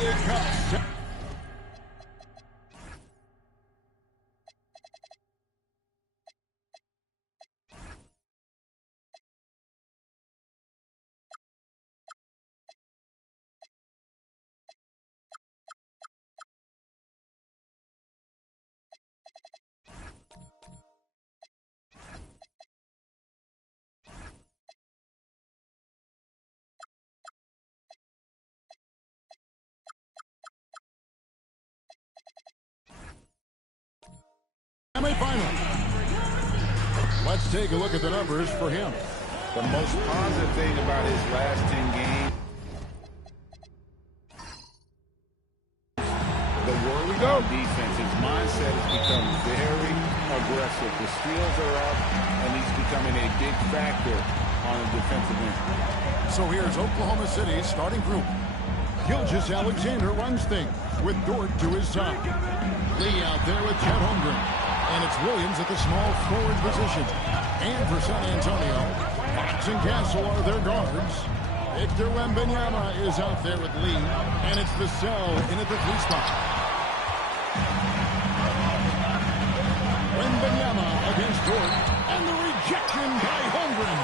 NBA Cup. Semi-final. Let's take a look at the numbers for him. The most positive thing about his last 10 games. Here we go. Defense, his mindset has become very aggressive. The steals are up, and he's becoming a big factor on the defensive end. So here's Oklahoma City's starting group. Gilgeous-Alexander runs things with Dort to his side. Lee out there with Chet Holmgren. And it's Williams at the small forward position. And for San Antonio, Fox and Castle are their guards. Victor Wembanyama is out there with Lee. And it's Vassell in at the 3 spot. Wembanyama against Dort. And the rejection by Holmgren.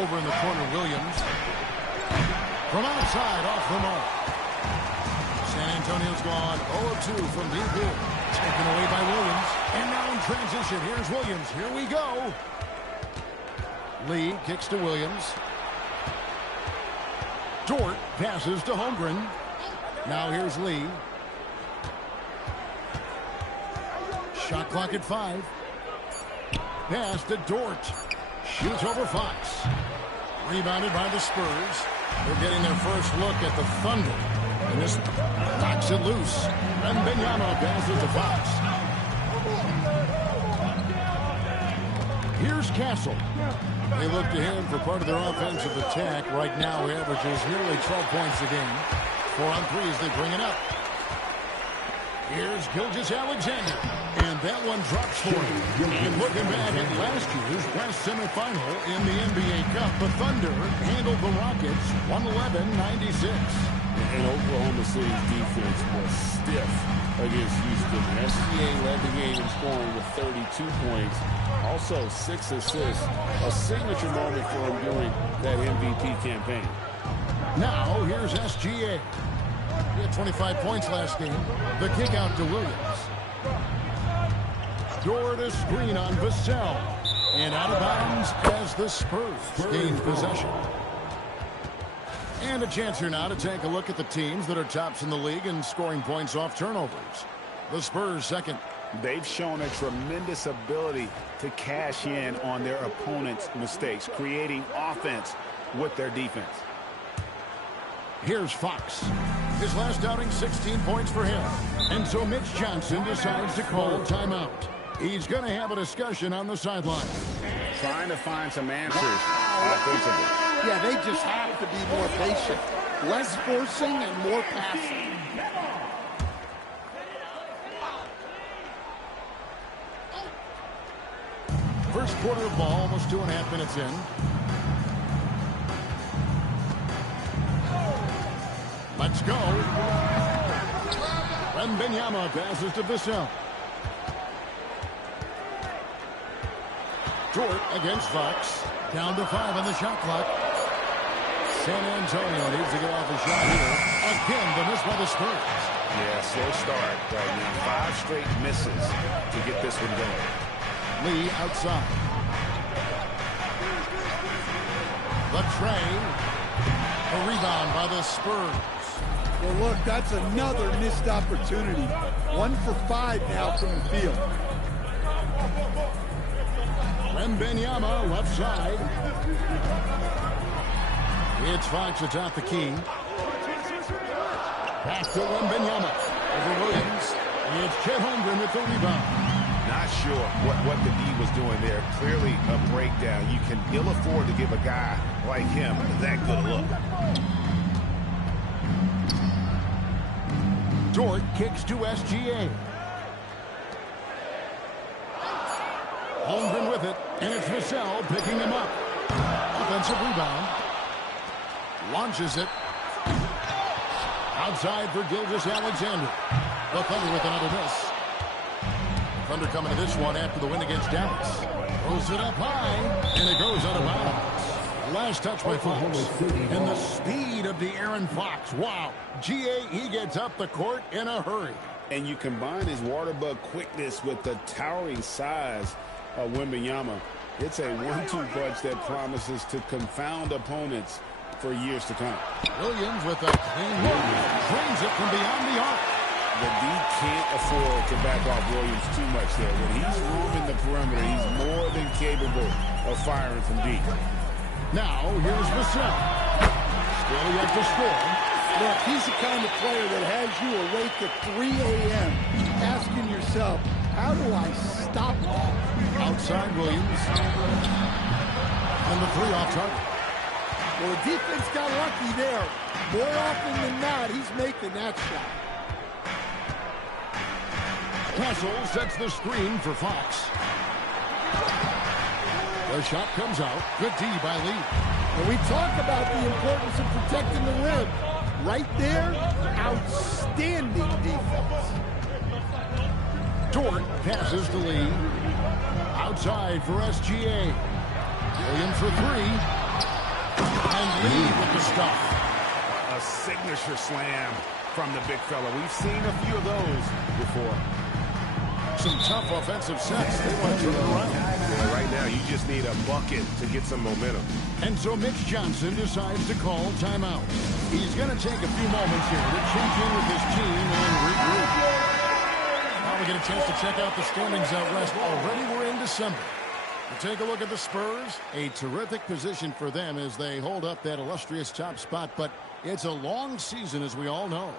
Over in the corner, Williams. From outside, off the mark. San Antonio's gone 0-2 from deep here. Taken away by Williams. And now in transition, here's Williams. Here we go. Lee kicks to Williams. Dort passes to Holmgren. Now here's Lee. Shot clock at 5. Pass to Dort. Shoots over Fox. Rebounded by the Spurs. They're getting their first look at the Thunder. And this knocks it loose. And Wembanyama passes to Fox. Here's Castle. They look to him for part of their offensive attack. Right now, he averages nearly 12 points a game. 4 on 3 as they bring it up. Here's Gilgeous-Alexander. And that one drops for him. And looking back at last year's West semifinal in the NBA Cup, the Thunder handled the Rockets 111-96. And Oklahoma City's defense was stiff against Houston. SGA led the game in scoring with 32 points. Also 6 assists. A signature moment for him during that MVP campaign. Now here's SGA. He had 25 points last game. The kick out to Williams. Dort a screen on Vassell. And out of bounds as the Spurs gain possession. And a chance here now to take a look at the teams that are tops in the league in scoring points off turnovers. The Spurs second. They've shown a tremendous ability to cash in on their opponent's mistakes, creating offense with their defense. Here's Fox. His last outing, 16 points for him. And so Mitch Johnson decides to call a timeout. He's going to have a discussion on the sideline. Trying to find some answers offensively. Yeah, they just have to be more patient. Less forcing and more passing. First quarter of ball, almost 2.5 minutes in. Let's go. Wembanyama passes to Vassell. Dort against Fox. Down to 5 on the shot clock. San Antonio needs to get off a shot here. Again, the miss by the Spurs. Yeah, slow start right now. 5 straight misses to get this one going. Lee outside. The tray. A rebound by the Spurs. Well, look, that's another missed opportunity. 1 for 5 now from the field. Wembanyama left side. It's Fox atop the key. Pass to Wembanyama. Over Williams. It's Chet Holmgren with the rebound. Not sure what the D was doing there. Clearly a breakdown. You can ill afford to give a guy like him that good a look. Dort kicks to SGA. Holmgren with it, and it's Vassell picking him up. Offensive rebound. Launches it. Outside for Gilgeous-Alexander. The Thunder with another miss. Thunder coming to this one after the win against Dallas. Throws it up high, and it goes out of bounds. Last touch by Fox. And the speed of De'Aaron Fox. Wow. He gets up the court in a hurry. And you combine his water bug quickness with the towering size of Wembanyama. It's a 1-2 punch that promises to confound opponents for years to come. Williams with a clean look. Drains it from beyond the arc. The D can't afford to back off Williams too much there. When he's roaming the perimeter, he's more than capable of firing from deep. Now, here's Vassell. Still yet to score. Look, he's the kind of player that has you awake at 3 a.m. asking yourself, how do I stop that? Outside Williams. And the three off target. Well, the defense got lucky there. More often than not, he's making that shot. Castle sets the screen for Fox. The shot comes out. Good D by Lee. When we talk about the importance of protecting the rim, right there, outstanding defense. Dort passes to Lee. Outside for SGA. Williams for three. And Lee with the stuff. A signature slam from the big fella. We've seen a few of those before. Some tough offensive sets. They want to turn it around. Yeah, right now, you just need a bucket to get some momentum. And so Mitch Johnson decides to call timeout. He's going to take a few moments here to check in with his team and regroup. Now we get a chance to check out the standings out west. Already we're in December. To take a look at the Spurs, a terrific position for them as they hold up that illustrious top spot. But it's a long season, as we all know.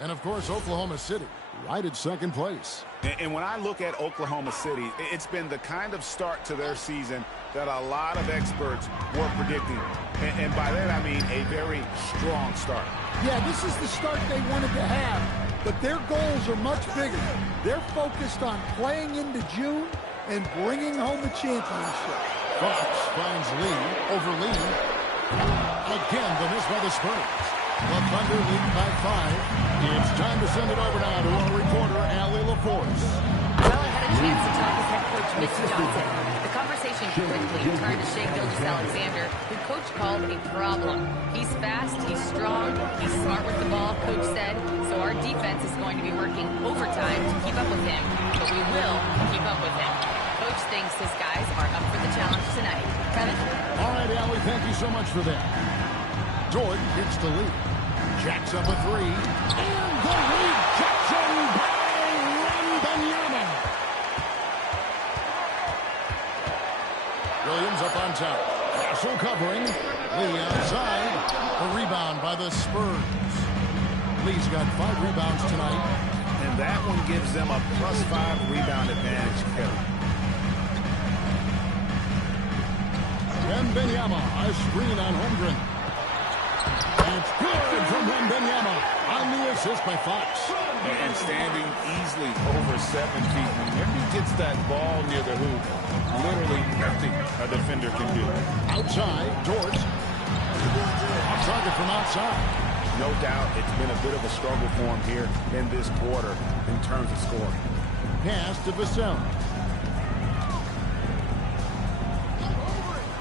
And, of course, Oklahoma City right at second place. And when I look at Oklahoma City, it's been the kind of start to their season that a lot of experts were predicting. And by that, I mean a very strong start. Yeah, this is the start they wanted to have, but their goals are much bigger. They're focused on playing into June and bringing home a championship. Fox finds Lee over Lee. Again, the miss by the Spurs. The Thunder lead by 5. It's time to send it over now to our reporter, Allie LaForce. Well, I had a chance to talk with head coach Mitch Johnson. The conversation quickly turned to Shai Gilgeous-Alexander, who coach called a problem. He's fast, he's strong, he's smart with the ball, coach said. So our defense is going to be working overtime to keep up with him. But we will keep up with him. Coach thinks his guys are up for the challenge tonight. Kevin? All right, Allie, thank you so much for that. Dort gets the lead. Jacks up a three. And the rejection by Wembanyama. Williams up on top. Castle covering. Lee outside. A rebound by the Spurs. Lee's got 5 rebounds tonight. And that one gives them a +5 rebound advantage, Kevin. Wembanyama, a screen on Holmgren. It's good from Wembanyama on the assist by Fox. And standing easily over 7 feet. When he gets that ball near the hoop, literally nothing a defender can do. Outside, Dort. Off target from outside. No doubt it's been a bit of a struggle for him here in this quarter in terms of scoring. Pass to Vassell.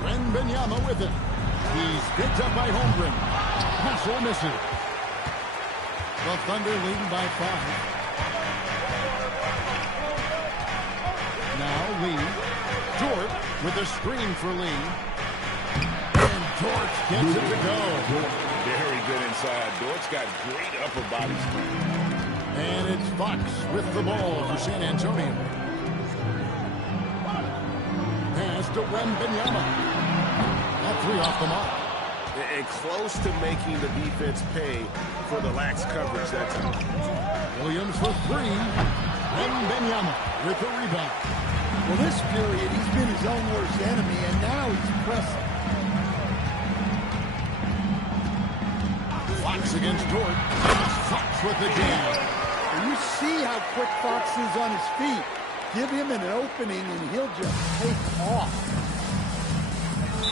Wembanyama with it. He's picked up by Holmgren. Castle misses. The Thunder leading by 5. Now Lee. Dort with a screen for Lee. And Dort gets it to go. Very good inside. Dort's got great upper body strength. And it's Fox with the ball for San Antonio. Pass to Wembanyama. That 3 off the mark. And close to making the defense pay for the lax coverage that time. Williams for 3. Wembanyama with the rebound. Well, this period, he's been his own worst enemy, and now he's pressing. Fox against Dort. Fox with the jam. And you see how quick Fox is on his feet. Give him an opening, and he'll just take off.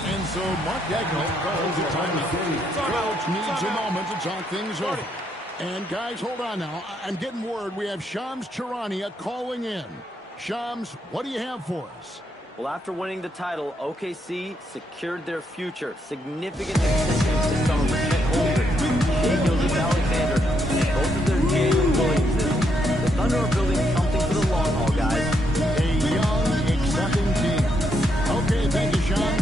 And so Mark Daigneault calls a timeout. Coach needs a moment to talk things over. And guys, hold on now. I'm getting word we have Shams Charania calling in. Shams, what do you have for us? Well, after winning the title, OKC secured their future. Significant extensions this summer for Chet Holmgren, Shai Gilgeous-Alexander, and both of their Jalen Williamses. The Thunder are building something for the long haul, guys. A young, exciting team. Okay, thank you, Shams.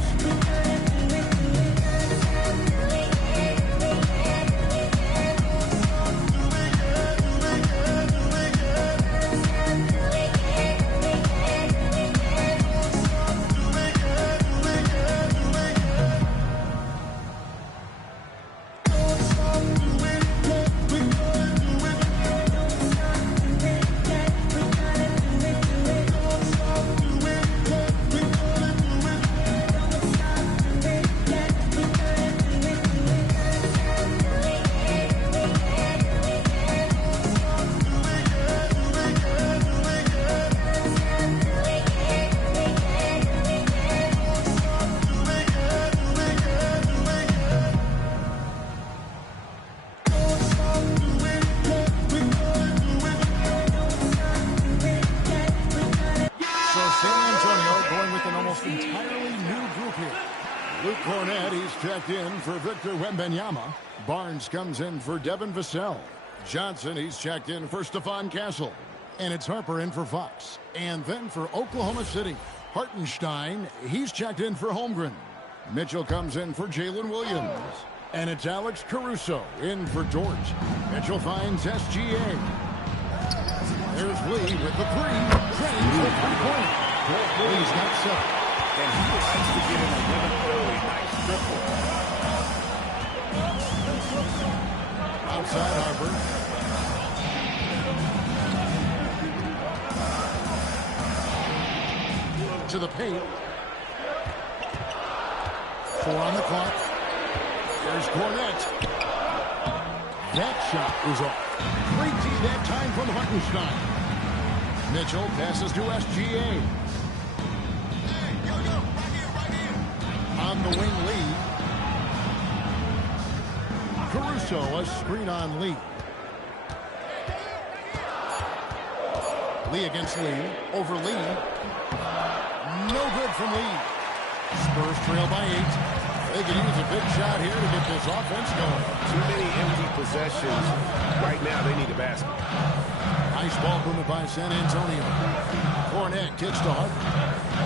In for Victor Wembanyama. Barnes comes in for Devin Vassell. Johnson, he's checked in for Stephon Castle. And it's Harper in for Fox. And then for Oklahoma City, Hartenstein, he's checked in for Holmgren. Mitchell comes in for Jalen Williams. And it's Alex Caruso in for Dort. Mitchell finds SGA. There's Lee with the three. Training for the three-pointer. Lee's got 7. And he likes to get in the rhythm early. Nice triple. Outside Harper. To the paint. 4 on the clock. There's Cornette. That shot is off. 3T that time from Hartenstein. Mitchell passes to SGA. On the wing lead. Caruso, a screen on Lee. Lee against Lee. Over Lee. No good from Lee. Spurs trail by 8. They can use a big shot here to get this offense going. Too many empty possessions. Right now, they need a basket. Nice ball movement by San Antonio. Cornette kicks to Harper.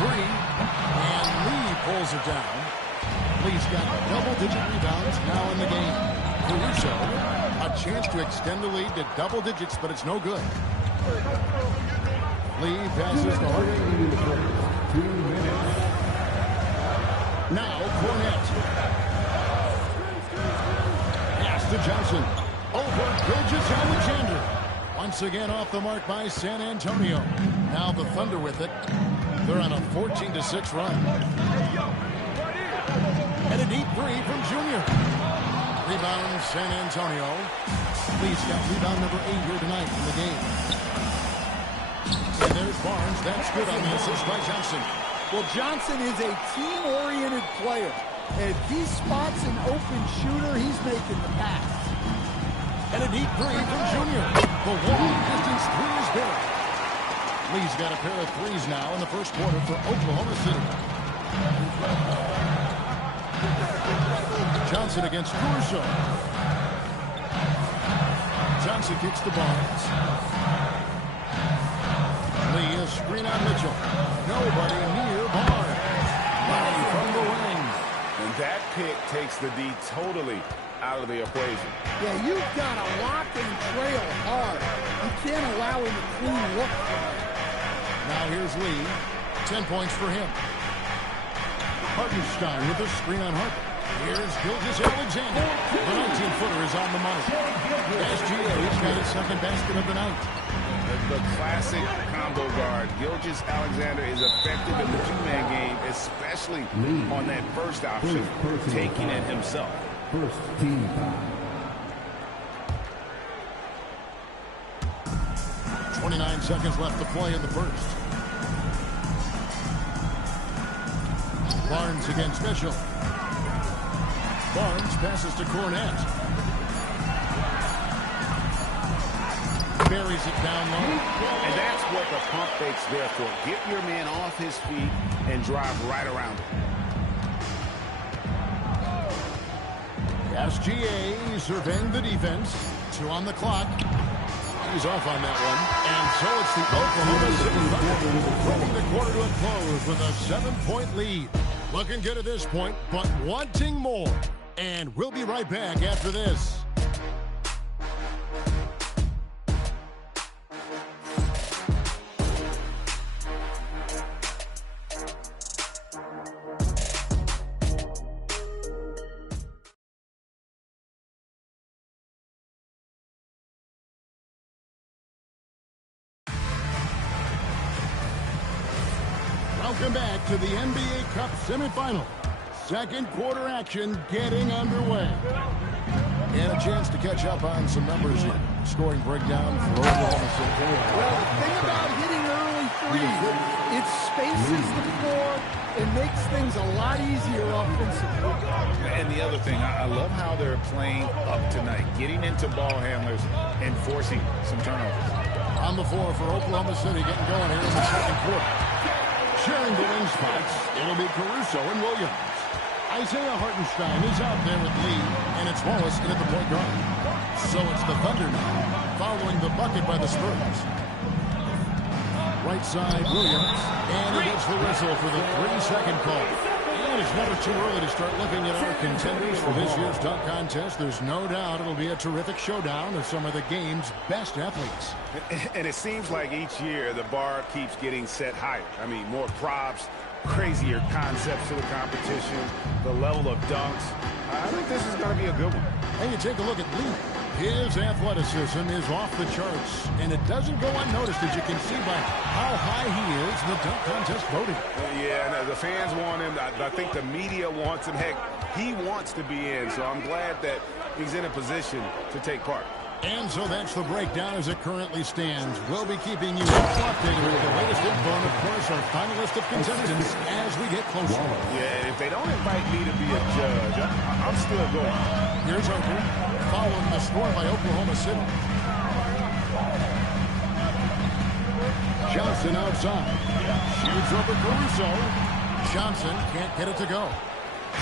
Three, and Lee pulls it down. Lee's got double-digit rebounds now in the game. Caruso, a chance to extend the lead to double digits, but it's no good. Lee passes to Harden. 2 minutes. Now Cornette. Pass to Johnson. Over Gilgeous-Alexander. Once again off the mark by San Antonio. Now the Thunder with it. They're on a 14-6 run. And a deep three from Junior. Rebound San Antonio. Lee's got rebound number 8 here tonight in the game. And there's Barnes. That's good on the assist by Johnson. Well, Johnson is a team-oriented player. And if he spots an open shooter, he's making the pass. And a deep three from Junior. The long-distance three is good. Lee's got a pair of threes now in the first quarter for Oklahoma City. Johnson against Caruso. Johnson kicks the Barnes. Lee, a screen on Mitchell. Nobody near Barnes. Money from the wing. And that pick takes the D totally out of the equation. Yeah, you've got to lock and trail hard. You can't allow him a clean look. Now here's Lee. 10 points for him. Hartenstein with a screen on Harper. Here's Gilgeous-Alexander. The 19-footer is on the money. SGA's got his second basket of the night. The classic combo guard. Gilgeous-Alexander is effective in the two-man game, especially on that first option, taking it himself. First team foul. 29 seconds left to play in the first. Barnes against Mitchell. Barnes passes to Cornette. Buries it down low. And that's what the pump fake's there for. Get your man off his feet and drive right around him. SGA surveying the defense. 2 on the clock. He's off on that one. And so it's the Oklahoma City Thunder bringing the quarter to a close with a 7-point lead. Looking good at this point, but wanting more. And we'll be right back after this. Welcome back to the NBA Cup semifinal. Second quarter action getting underway. And a chance to catch up on some numbers here. Scoring breakdown for Oklahoma City. Well, the thing about hitting early threes, it spaces the floor and makes things a lot easier offensively. And the other thing, I love how they're playing up tonight, getting into ball handlers and forcing some turnovers. On the floor for Oklahoma City, getting going here in the second quarter. Sharing the wing spots, it'll be Caruso and Williams. Isaiah Hartenstein is out there with Lee, and it's Wallace in at the point guard. So it's the Thunder now, following the bucket by the Spurs. Right side, Williams, and he gets the whistle for the 3-second call. And it's never too early to start looking at our contenders for this year's dunk contest. There's no doubt it'll be a terrific showdown of some of the game's best athletes. And it seems like each year the bar keeps getting set higher. I mean, more props, crazier concepts to the competition, the level of dunks. I think this is going to be a good one. And you take a look at Lee. His athleticism is off the charts, and it doesn't go unnoticed, as you can see by how high he is in the dunk contest voting. Yeah, and the fans want him. I think the media wants him. Heck, he wants to be in, so I'm glad that he's in a position to take part. And so that's the breakdown as it currently stands. We'll be keeping you updated with the latest info and, of course, our final list of contestants as we get closer. Yeah, if they don't invite me to be a judge, I'm still going. Here's our group, following the score by Oklahoma City. Johnson outside. Shoots over Caruso. Johnson can't get it to go.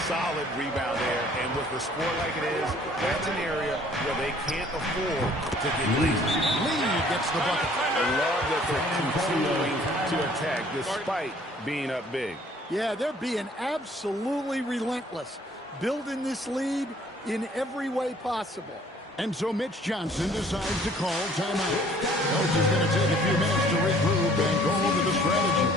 Solid rebound there, and with the score like it is, that's an area where they can't afford to get lazy. Lee gets the bucket. I love that they're continuing to attack despite being up big. Yeah, they're being absolutely relentless, building this lead in every way possible. And so Mitch Johnson decides to call timeout. Coach is going to take a few minutes to regroup and go over the strategy.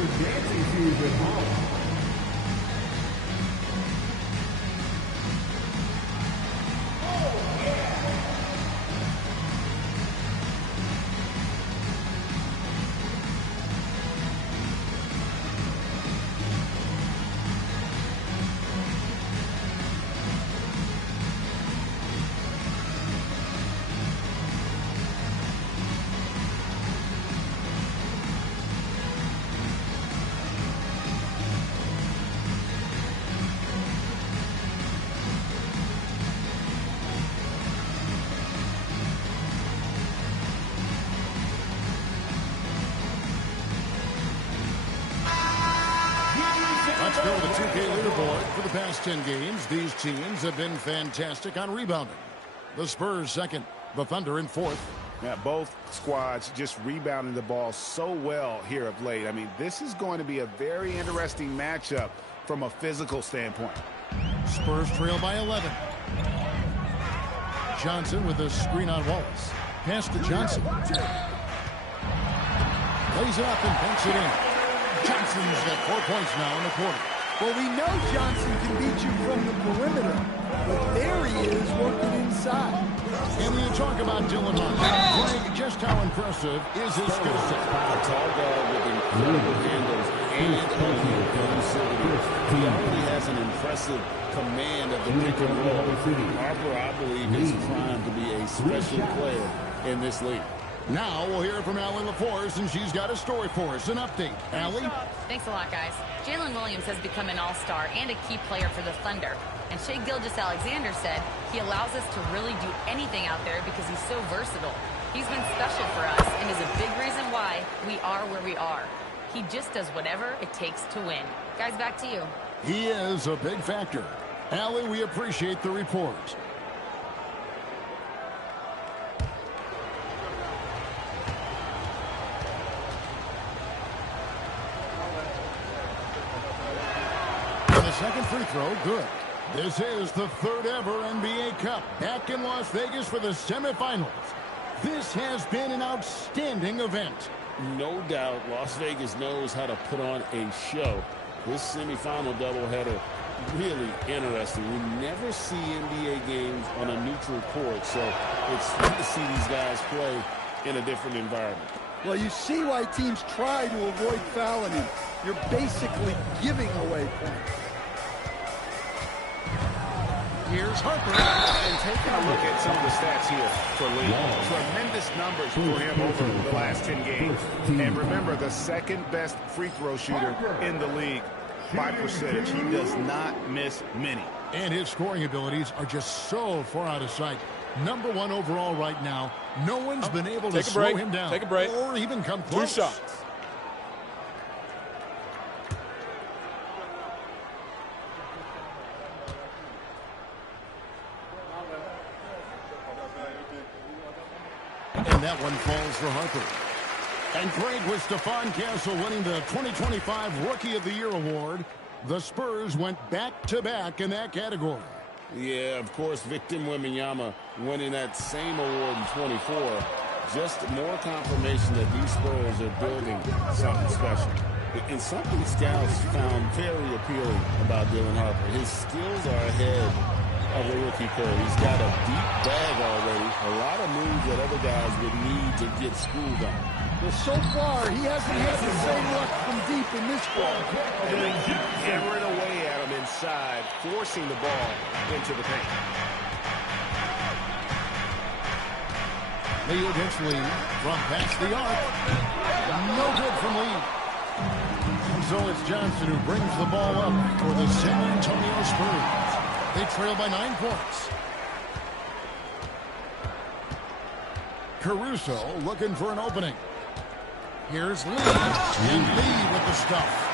Dancing shoes at home. Let's go to the 2K leaderboard. For the past 10 games, these teams have been fantastic on rebounding. The Spurs second, the Thunder in fourth. Yeah, both squads just rebounding the ball so well here of late. I mean, this is going to be a very interesting matchup from a physical standpoint. Spurs trail by 11. Johnson with a screen on Wallace. Pass to Johnson. Lays it up and banks it in. Johnson's got 4 points now in the quarter. Well, we know Johnson can beat you from the perimeter, but there he is working inside. And when you talk about Dylan Harper, Greg, just how impressive is his skill set? A tall guard with incredible handles and elusivity. He already has an impressive command of the pick and roll. Harper, I believe, is primed to be a special player in this league. Now we'll hear from Allie LaForce, and she's got a story for us. An update. Allie? Thanks a lot, guys. Jalen Williams has become an all-star and a key player for the Thunder. And Shai Gilgeous-Alexander said he allows us to really do anything out there because he's so versatile. He's been special for us and is a big reason why we are where we are. He just does whatever it takes to win. Guys, back to you. He is a big factor. Allie, we appreciate the report. Second free throw, good. This is the third ever NBA Cup back in Las Vegas for the semifinals. This has been an outstanding event. No doubt Las Vegas knows how to put on a show. This semifinal doubleheader, really interesting. We never see NBA games on a neutral court, so it's fun to see these guys play in a different environment. Well, you see why teams try to avoid fouling him. You're basically giving away points. Here's Harper. And taking a look at some of the stats here for Lee. Tremendous numbers for him over the last 10 games. And remember, the second best free throw shooter in the league by percentage. He does not miss many. And his scoring abilities are just so far out of sight. Number one overall right now. No one's been able to slow him down. Take a break. Or even come close. 2 shots. And that one falls for Harper. And Greg, with Stephon Castle winning the 2025 Rookie of the Year award, the Spurs went back-to-back in that category. Yeah, of course, Victor Wembanyama winning that same award in 24. Just more confirmation that these Spurs are building something special. And something scouts found very appealing about Dylan Harper. His skills are ahead of the rookie curve. He's got a deep bag already. A lot of moves that other guys would need to get schooled on. Well, so far, he hasn't had the same luck from deep in this quarter. And they keep hammering away at him inside, forcing the ball into the paint. Lee against Lee from past the arc. No good from Lee. So it's Johnson who brings the ball up for the San Antonio Spurs. They trail by 9 points. Caruso looking for an opening. Here's Lee. And Lee with the stuff.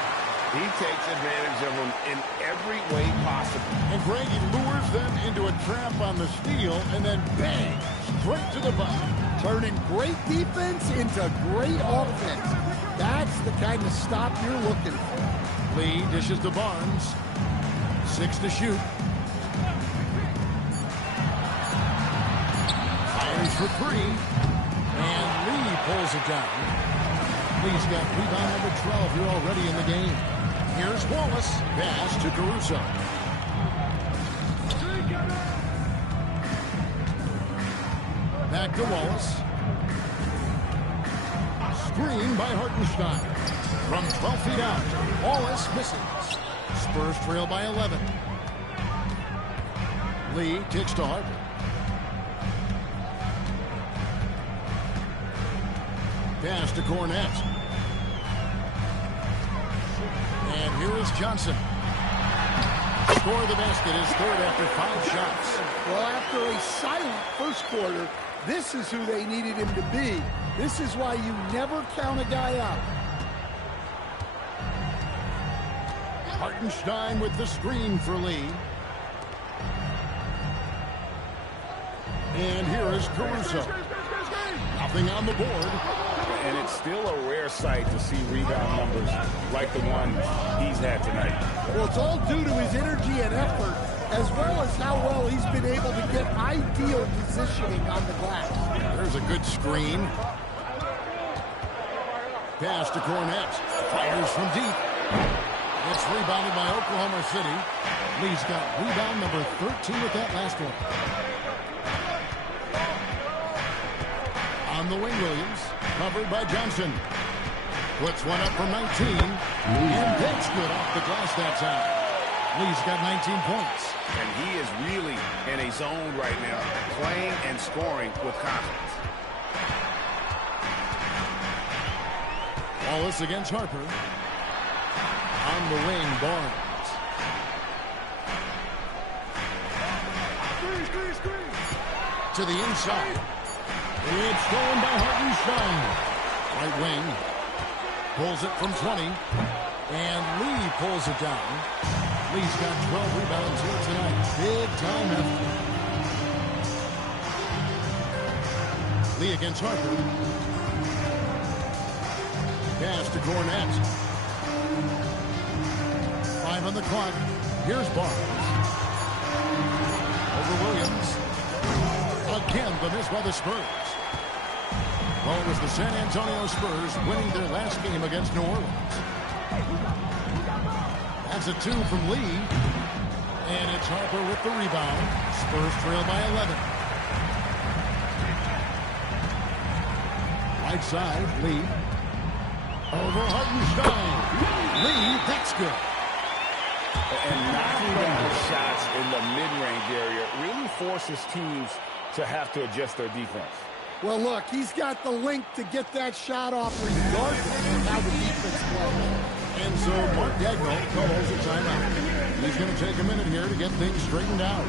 He takes advantage of them in every way possible. And Greg, he lures them into a trap on the steal, and then bang, straight to the bucket. Turning great defense into great offense. That's the kind of stop you're looking for. Lee dishes to Barnes. 6 to shoot. Fires for 3. And Lee pulls it down. Lee's got rebound number 12 here already in the game. Here's Wallace. Pass to Caruso. Back to Wallace. Screen by Hartenstein. From 12 feet out. Wallace misses. Spurs trail by 11. Lee kicks to Harper. Pass to Cornette. And here is Johnson. Score the basket, his third after 5 shots. Well, after a silent first quarter, this is who they needed him to be. This is why you never count a guy out. Hartenstein with the screen for Lee. And here is Caruso. Nothing on the board. And it's still a rare sight to see rebound numbers like the one he's had tonight. Well, it's all due to his energy and effort, as well as how well he's been able to get ideal positioning on the glass. There's a good screen. Pass to Cornette. Fires from deep. It's rebounded by Oklahoma City. Lee's got rebound number 13 with that last one. On the wing, Williams. Covered by Johnson. Puts one up from 19. And that's good off the glass that time. Lee's got 19 points. And he is really in a zone right now, playing and scoring with confidence. Wallace against Harper. On the wing, Barnes. To the inside. It's stolen by Hartenstein. Right wing. Pulls it from 20. And Lee pulls it down. Lee's got 12 rebounds here tonight. Big time effort. Lee against Harper. Pass to Cornett. 5 on the clock. Here's Barnes. Over Williams. Again, the miss by the Spurs. Well, it was the San Antonio Spurs winning their last game against New Orleans. That's a 2 from Lee. And it's Harper with the rebound. Spurs trail by 11. Right side, Lee. Over Hartenstein. Lee, that's good. And knocking down shots in the mid-range area really forces teams to have to adjust their defense. Well, look, he's got the link to get that shot off regardless of how the defense plays. And so Mark Dagnall calls a timeout. He's going to take a minute here to get things straightened out.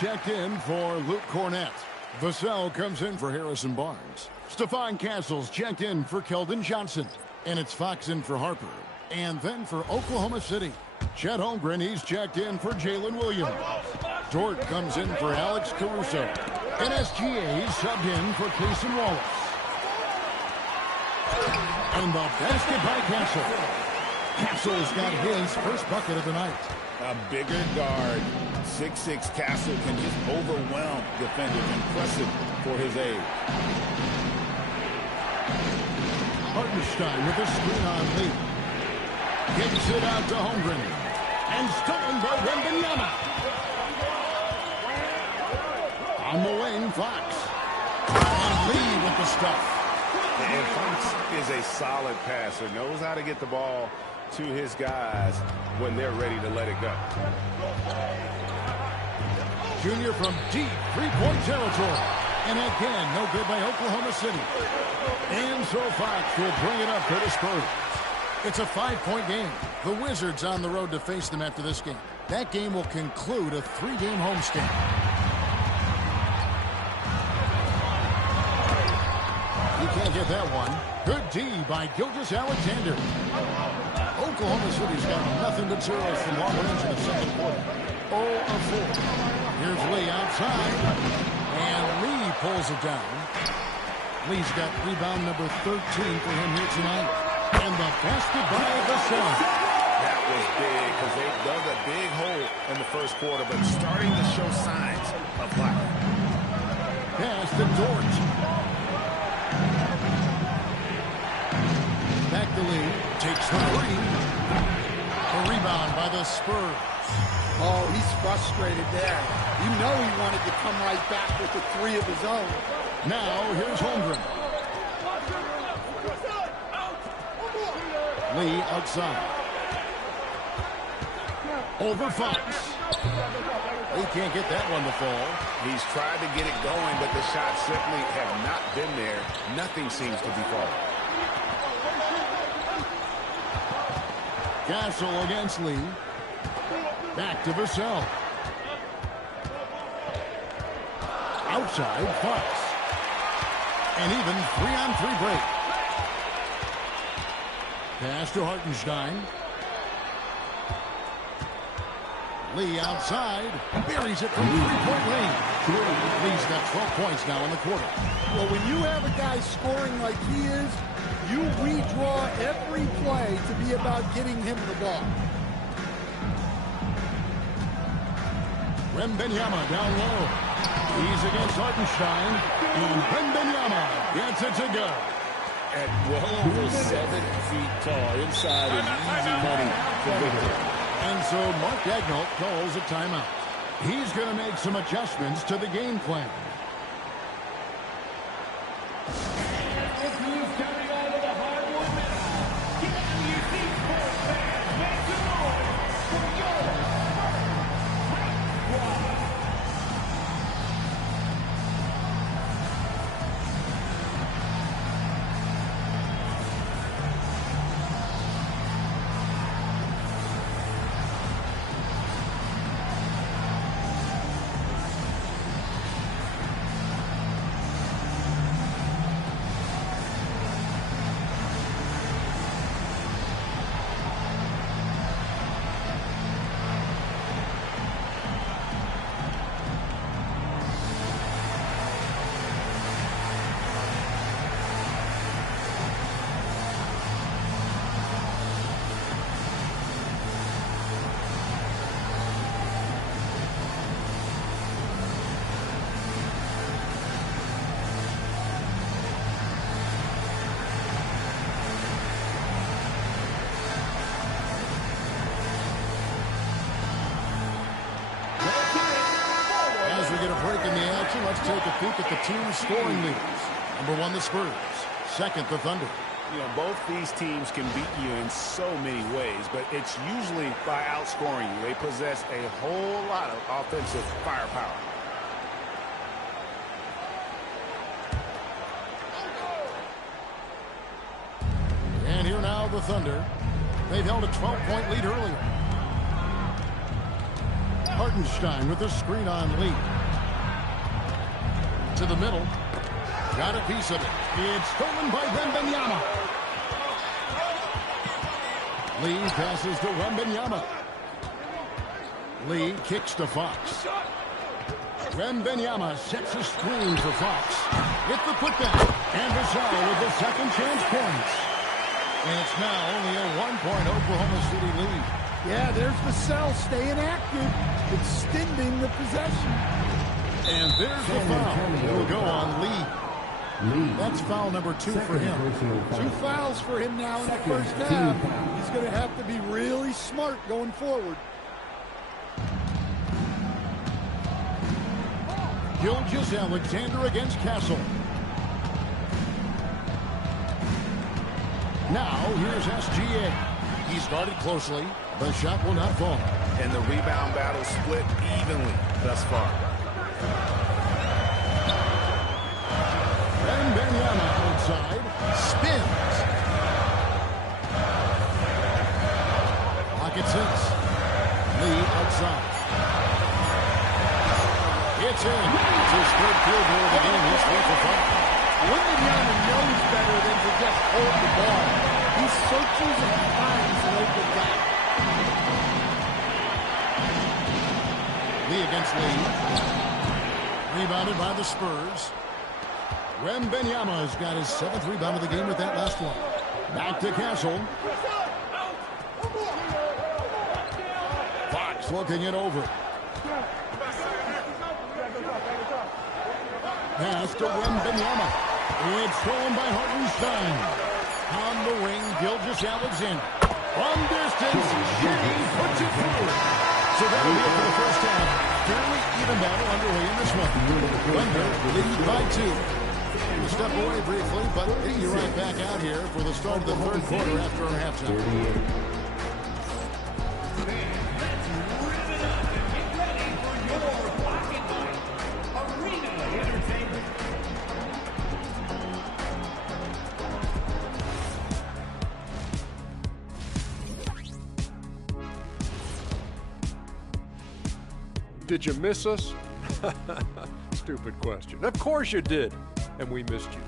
Checked in for Luke Cornett. Vassell comes in for Harrison Barnes. Stephon Castle's checked in for Keldon Johnson. And it's Fox in for Harper. And then for Oklahoma City, Chet Holmgren, he's checked in for Jalen Williams. Dort comes in for Alex Caruso. And SGA subbed in for Cason Wallace. And the basket by Castle. Castle's got his first bucket of the night. A bigger guard. 6'6" Castle can just overwhelm defenders. Impressive for his age. Hartenstein with a screen on Lee. Gets it out to Holmgren. And stolen by Wembanyama. On the wing, Fox. And Lee with the stuff. And Fox is a solid passer. Knows how to get the ball to his guys when they're ready to let it go. Junior from deep three-point territory. And again, no good by Oklahoma City. And so Fox will bring it up for the Spurs. It's a 5-point game. The Wizards on the road to face them after this game. That game will conclude a 3-game homestand. You can't get that one. Good D by Gilgeous-Alexander. Oklahoma City's got nothing but zeros from long range in the second quarter. 0 of 4. Here's Lee outside. And Lee pulls it down. Lee's got rebound number 13 for him here tonight. And the basket by Vassell. That was big because they dug a big hole in the first quarter, but starting to show signs of life. Pass to Dort. Back to Lee. Takes the three. A rebound by the Spurs. Oh, he's frustrated there. You know he wanted to come right back with the 3 of his own. Now, here's Holmgren. Lee outside. Over Fox. He can't get that one to fall. He's tried to get it going, but the shots simply have not been there. Nothing seems to be falling. Castle against Lee. Back to Vassell. Outside, Fox. And even 3-on-3 break. Pass to Hartenstein. Lee outside. Buries it from three-point range. Lee's got 12 points now in the quarter. Well, when you have a guy scoring like he is, you redraw every play to be about getting him the ball. Wembanyama down low. He's against Hartenstein. And Wembanyama gets it to go. At well over 7 feet tall, inside is easy money for Victor. And so Mark Daigneault calls a timeout. He's going to make some adjustments to the game plan. Let's take a peek at the team's scoring leaders. Number 1, the Spurs. Second, the Thunder. You know, both these teams can beat you in so many ways, but it's usually by outscoring you. They possess a whole lot of offensive firepower. And here now the Thunder. They've held a 12-point lead earlier. Hartenstein with the screen on Lee. To the middle. Got a piece of it. It's stolen by Wembanyama. Lee passes to Wembanyama. Lee kicks to Fox. Wembanyama sets a screen for Fox. With the putback. And Vassell with the second chance points. And it's now only a 1-point Oklahoma City lead. Yeah, there's Vassell staying active, extending the possession. And there's the foul. It'll go on Lee. That's foul number 2 for him. 2 fouls for him now in the first half. He's going to have to be really smart going forward. Gilgeous-Alexander against Castle. Now here's SGA. He's guarded closely. The shot will not fall. And the rebound battle split evenly thus far. Wembanyama outside. Spins. Pocket 6. Lee outside. It's in. It's his third field goal of the game. He's 3 for 5. Wembanyama knows better than to just hold the ball. He searches and finds an open guy. Lee against Lee. Rebounded by the Spurs. Wembanyama has got his 7th rebound of the game with that last one. Back to Castle. Fox looking it over. Pass to Wembanyama. It's thrown by Hartenstein. On the wing, Gilgeous-Alexander. From distance, Jimmy puts it through. So that'll be it for the first half. Fairly even battle underway in this one. Thunder lead by 2. step away briefly, but we'll be right back out here for the start of the third quarter after our halftime. Did you miss us? Stupid question. Of course you did, and we missed you.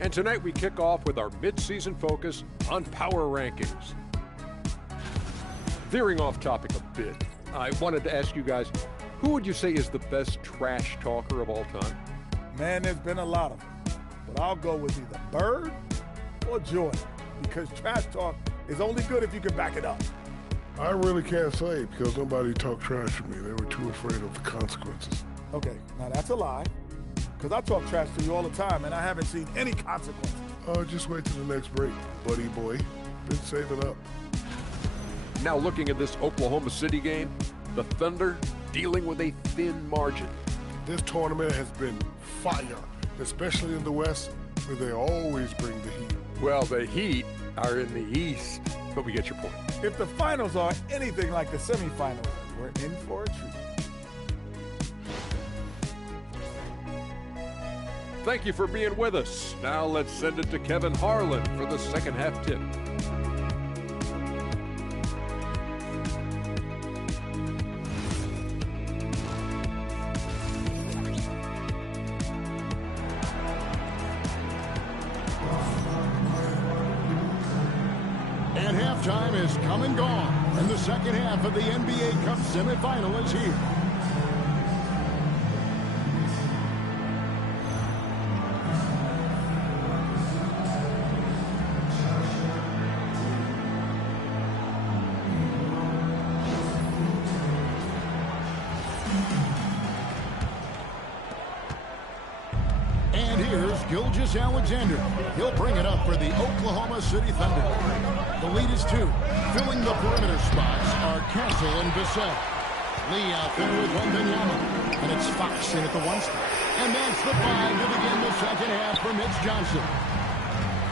And tonight we kick off with our mid-season focus on power rankings. Veering off topic a bit, I wanted to ask you guys, who would you say is the best trash talker of all time? Man, there's been a lot of them, but I'll go with either Bird or Jordan, because trash talk is only good if you can back it up. I really can't say because nobody talked trash to me. They were too afraid of the consequences. Okay, now that's a lie, because I talk trash to you all the time, and I haven't seen any consequences. Just wait till the next break, buddy boy. Been saving up. Now looking at this Oklahoma City game, the Thunder dealing with a thin margin. This tournament has been fire, especially in the West, where they always bring the heat. Well, the Heat are in the East, but we get your point. If the finals are anything like the semifinals, we're in for a treat. Thank you for being with us. Now let's send it to Kevin Harlan for the second half tip. And halftime is come and gone, and the second half of the NBA Cup semifinal is here. And here's Gilgeous Alexander. He'll bring it up for the Oklahoma City Thunder. The lead is 2. Filling the perimeter spots are Castle and Bissell. Lee out there with Wembanyama. And it's Fox in at the 1 spot. And that's the 5 to begin the second half for Mitch Johnson.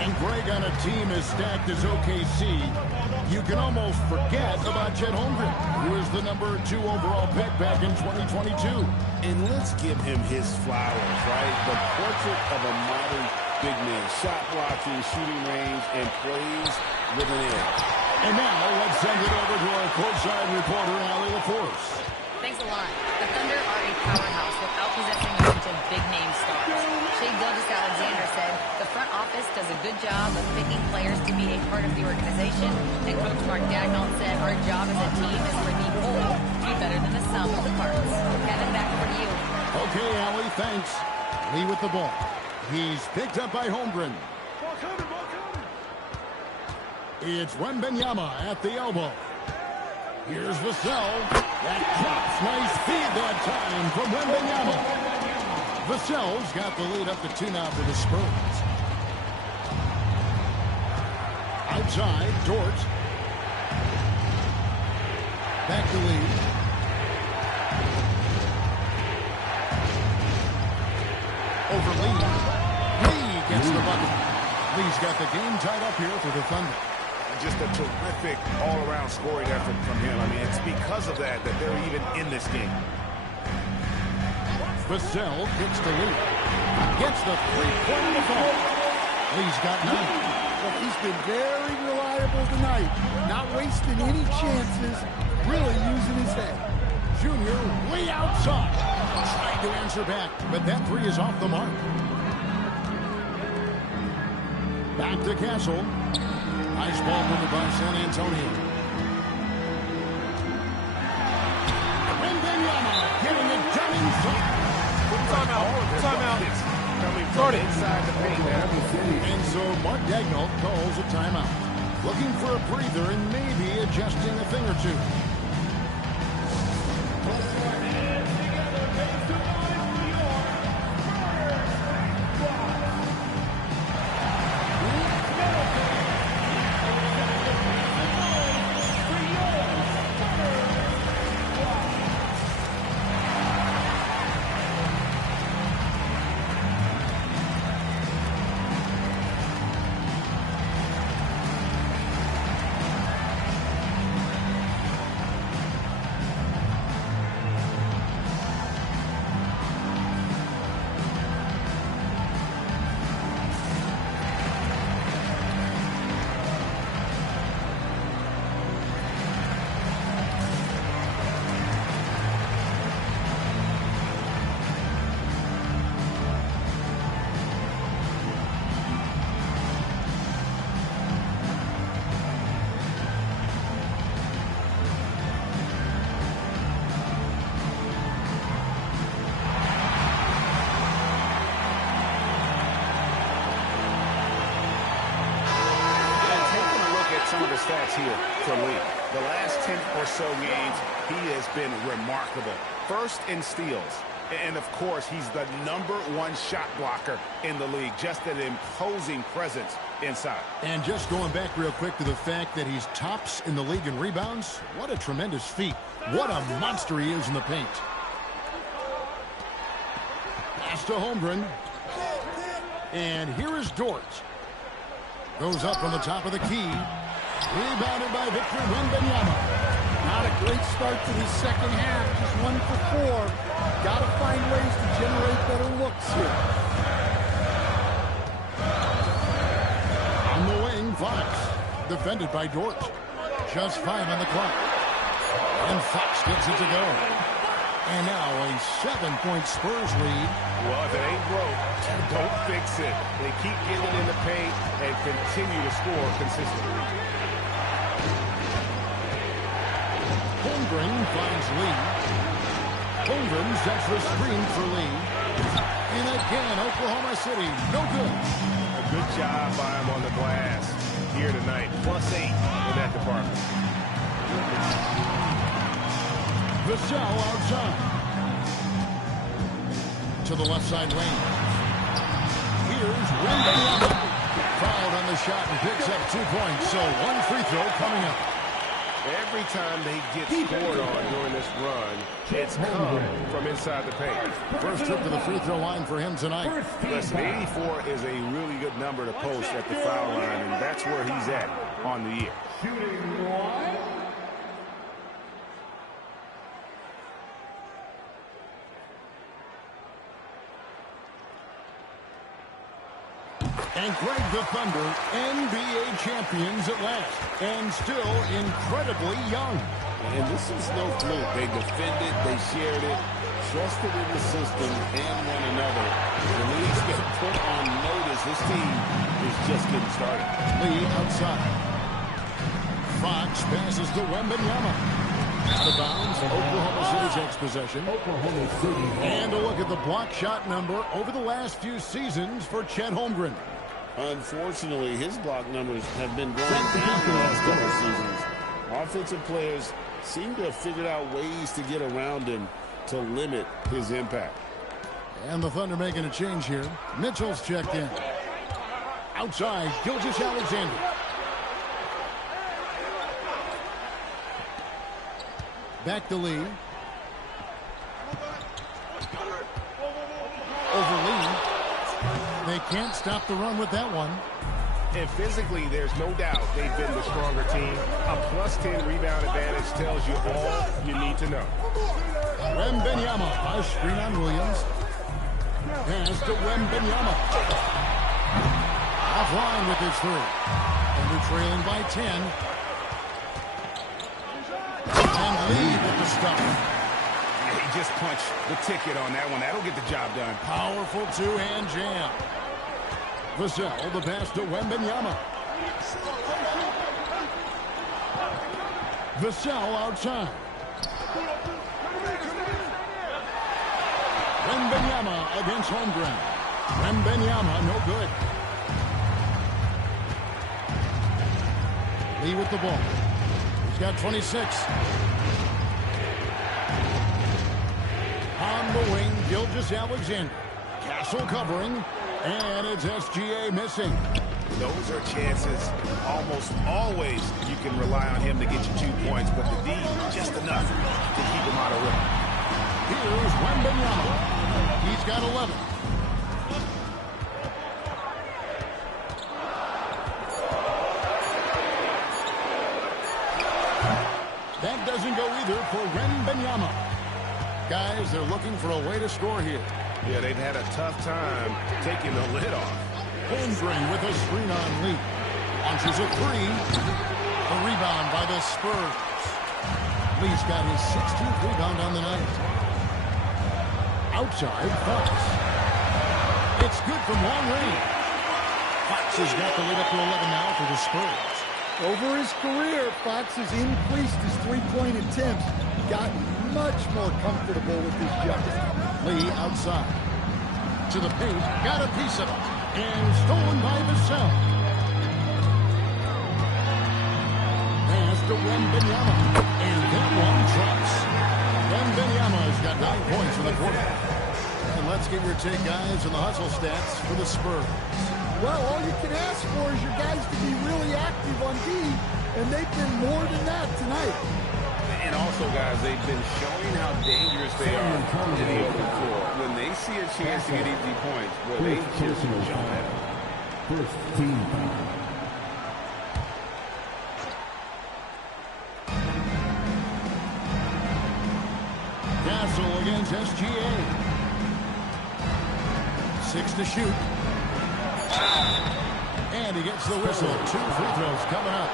And Greg, on a team as stacked as OKC, you can almost forget about Chet Holmgren, who is the number 2 overall pick back in 2022. And let's give him his flowers, right? The portrait of a modern big man. Shot blocking, shooting range, and plays with an edge. And now let's send it over to our courtside reporter, Allie LaForce. Thanks a lot. The Thunder are a powerhouse without possessing a bunch of big-name stars. Shea Gilgeous-Alexander said the front office does a good job of picking players to be a part of the organization, and Coach Mark Daigneault said our job as a team is for the whole to be better than the sum of the parts. Kevin, back over to you. Okay, Allie, thanks. Lee with the ball. He's picked up by Holmgren. It's Wembanyama at the elbow. Here's Vassell. That drops. Nice feed that time from Wembanyama. Vassell's got the lead up to 2 now for the Spurs. Outside, Dort. Back to Lee. Over Lee. Lee gets the bucket. Lee's got the game tied up here for the Thunder. Just a terrific all-around scoring effort from him. I mean, it's because of that they're even in this game. Vassell gets the lead. Gets the three-point ball. Lee's got 9. But he's been very reliable tonight. Not wasting any chances. Really using his head. Junior way outside. Trying to answer back, but that 3 is off the mark. Back to Castle. Nice ball movement by San Antonio. Wembanyama getting it done inside. Timeout. Coming inside the paint now. And so Mark Daigneault calls a timeout. Looking for a breather and maybe adjusting a thing or two. the stats here for Lee. The last 10 or so games, he has been remarkable. First in steals. And, of course, he's the #1 shot blocker in the league. Just an imposing presence inside. And just going back real quick to the fact that he's tops in the league in rebounds, what a tremendous feat. What a monster he is in the paint. Pass to Holmgren. And here is Dort. Goes up from the top of the key. Rebounded by Victor Wembanyama. Not a great start to the second half. Just 1 for 4. Got to find ways to generate better looks here. On the wing, Fox. Defended by Dort. Just 5 on the clock. And Fox gets it to go. And now a 7-point Spurs lead. Well, if it ain't broke, don't fix it. They keep getting it in the paint and continue to score consistently. Holmgren finds Lee. Holmgren sets the screen for Lee. And again, Oklahoma City, no good. A good job by him on the glass here tonight. +8 in that department. Vassell outside. To the left side lane. Here's Wembanyama. Fouled on the shot and picks up 2 points. So 1 free throw coming up. Every time they get scored on during this run, it's come from inside the paint. First trip to the free throw line for him tonight. Listen, 84 is a really good number to post at the foul line, and that's where he's at on the year. And Greg, the Thunder, NBA champions at last, and still incredibly young. And this is no fluke. They defended, they shared it, trusted in the system and one another. The league's been put on notice. This team is just getting started. Lee outside. Fox passes to Wembanyama. Out of bounds, Oklahoma City's next possession. Oklahoma City. And a look at the block shot number over the last few seasons for Chet Holmgren. Unfortunately, his block numbers have been going down the last couple of seasons. Offensive players seem to have figured out ways to get around him to limit his impact. And the Thunder making a change here. Mitchell's checked in. Outside, Gilgeous-Alexander. Back to Lee. Over Lee. They can't stop the run with that one. And physically, there's no doubt they've been the stronger team. A +10 rebound advantage tells you all you need to know. Wembanyama, a screen on Williams. Pass to Wembanyama. Offline with his 3. And they're trailing by 10. And lead with the stop. He just punched the ticket on that one. That'll get the job done. Powerful two-hand jam. Vassell, the pass to Wembanyama. Vassell outside. Wembanyama against Holmgren. Wembanyama, no good. Lee with the ball. He's got 26. On the wing, Gilgeous-Alexander. Castle covering. And it's SGA missing. Those are chances. Almost always you can rely on him to get you 2 points, but the D, just enough to keep him out of rhythm. Here's Wembanyama. He's got 11. That doesn't go either for Wembanyama. Guys, they're looking for a way to score here. Yeah, they've had a tough time taking the lid off. Holmgren with a screen on Lee. Launches a 3. The rebound by the Spurs. Lee's got his 16th rebound on the night. Outside, Fox. It's good from long range. Fox has got the lead up to 11 now for the Spurs. Over his career, Fox has increased his three-point attempts. Got much more comfortable with his jump. Lee outside. To the paint. Got a piece of it. And stolen by Vassell. to Wembanyama. And that one drops. Wembanyama's got 9 points in the quarter. And let's get your take, guys, on the hustle stats for the Spurs. Well, all you can ask for is your guys to be really active on D, and they've been more than that tonight. And also, guys, they've been showing how dangerous they are in the open floor. When they see a chance to get easy points, well, they just jump at it. First team foul. Castle against SGA. 6 to shoot. And he gets the whistle. 2 free throws coming up.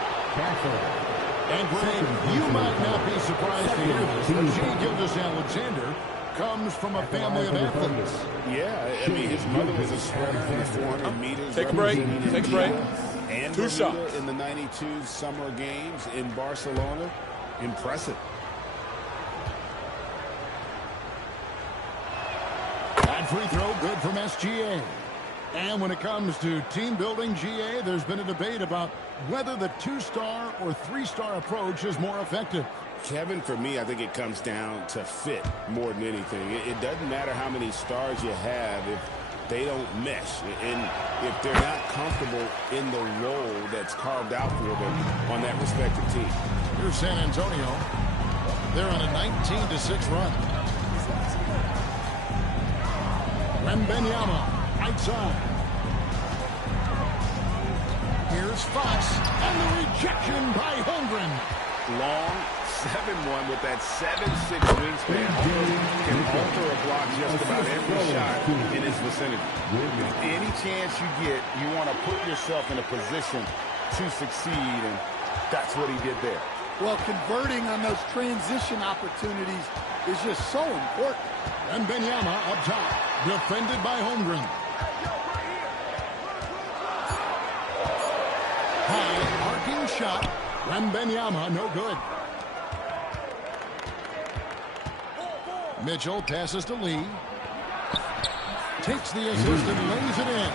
And Greg, you might not be surprised to hear this, but Shai Gilgeous-Alexander comes from a family of athletes. Yeah, I mean, his mother was a swimmer in the 400 meters. Take a break. Take a break. And 2 shots in the 92 Summer Games in Barcelona. Impressive. That free throw good from SGA. And when it comes to team building, GA, there's been a debate about whether the 2-star or 3-star approach is more effective. Kevin, for me, I think it comes down to fit more than anything. It doesn't matter how many stars you have if they don't mesh. And if they're not comfortable in the role that's carved out for them on that respective team. Here's San Antonio. They're on a 19-6 run. Wembanyama outside. Here's Fox, and the rejection by Holmgren. Long 7-1 with that 7'6" wingspan. Can alter a block just about every shot in his vicinity. Any chance you get, you want to put yourself in a position to succeed, and that's what he did there. Well, converting on those transition opportunities is just so important. And Wembanyama up top, defended by Holmgren. High arcing shot. Wembanyama, no good. Mitchell passes to Lee. Takes the assist and lays it in.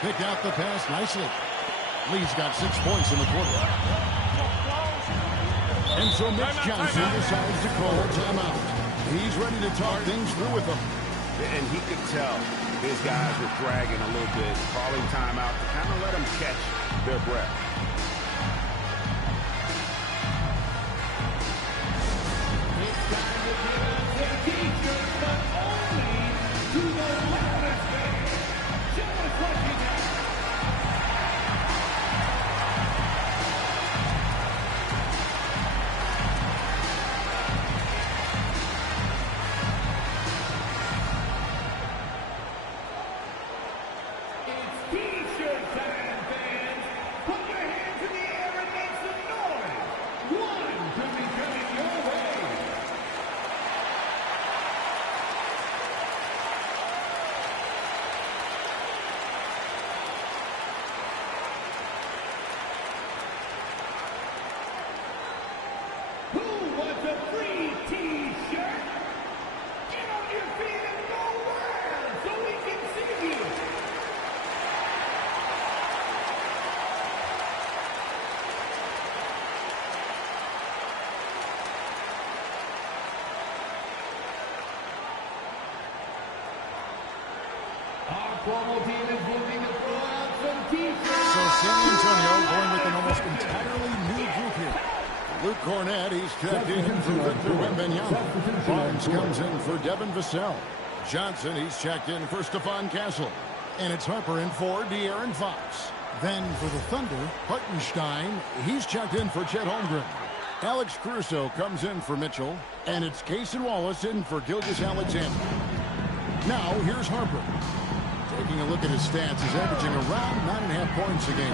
Pick out the pass nicely. Lee's got 6 points in the quarter. And so Mitch Johnson decides to call a timeout. He's ready to talk things through with them. And he could tell his guys were dragging a little bit, calling timeout to kind of let them catch their breath. It's time to give us a t-shirt, but only to the loudest fans. Show us what you got. So San Antonio going with an almost entirely new group here. Luke Cornett, he's checked in for Victor Wembanyama. Barnes comes in for Devin Vassell. Johnson, he's checked in for Stephon Castle. And it's Harper in for De'Aaron Fox. Then for the Thunder, Hartenstein, he's checked in for Chet Holmgren. Alex Caruso comes in for Mitchell. And it's Cason Wallace in for Gilgeous-Alexander. Now, here's Harper. Taking a look at his stats, he's averaging around 9.5 points a game.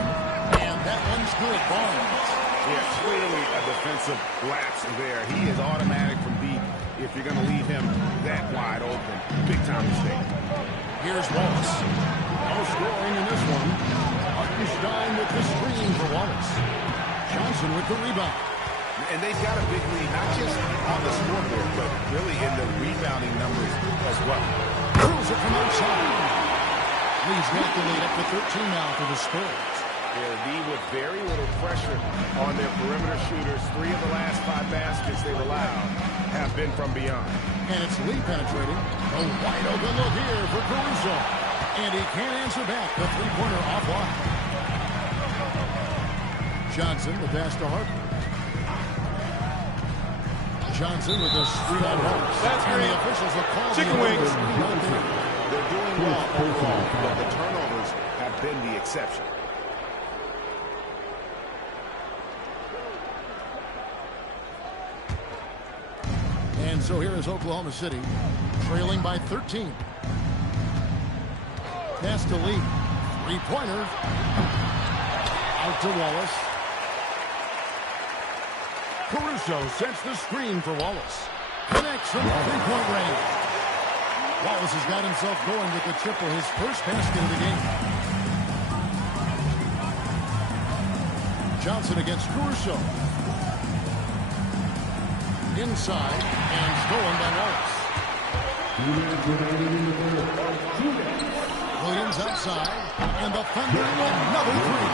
And that one's good. Barnes. Yeah, clearly a defensive lapse there. He is automatic from deep if you're going to leave him that wide open. Big time mistake. Here's Wallace. No scoring in this one. Hartenstein with the screen for Wallace. Johnson with the rebound. And they've got a big lead, not just on the scoreboard, but really in the rebounding numbers as well. Curls it from outside. Lee's got the lead up to 13 now for the Spurs. D with very little pressure on their perimeter shooters. 3 of the last 5 baskets they've allowed have been from beyond. And it's Lee penetrating. A wide open look here for Caruso. And he can't answer back. The three-pointer offline. Johnson, the pass to Harper. Johnson with a screen on Holmes. And the officials will call chicken wings. They're doing well overall, but the turnovers have been the exception. And so here is Oklahoma City, trailing by 13. Pass to Lee. Three-pointer. Out to Wallace. Caruso sets the screen for Wallace. Connects from three-point range. Wallace has got himself going with the triple, his first basket of the game. Johnson against Caruso. Inside and stolen by Wallace. Williams outside, and the Thunder another three.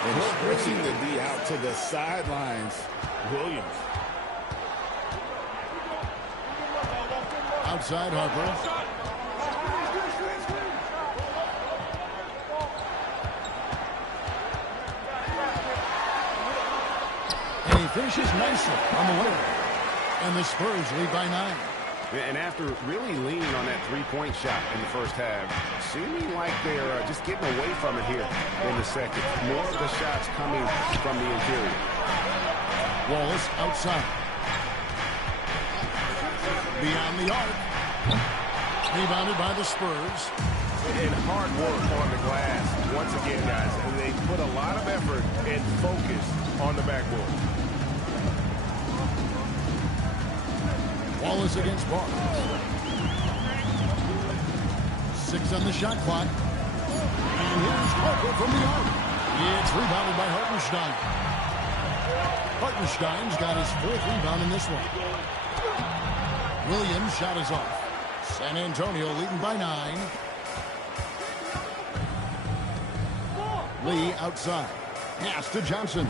And stretching the D out to the sidelines. Williams. Outside Harper. And he finishes nicely on the way. And the Spurs lead by 9. And after really leaning on that three-point shot in the first half, seeming like they're just getting away from it here in the second. More of the shots coming from the interior. Wallace outside. Beyond the arc. Rebounded by the Spurs. And hard work on the glass. Once again, guys, they put a lot of effort and focus on the backboard. Wallace against Barnes. 6 on the shot clock. And here's Harper from the arc. It's rebounded by Hartenstein. Hartenstein's got his 4th rebound in this one. Williams' shot is off. San Antonio leading by 9. Lee outside. Pass to Johnson.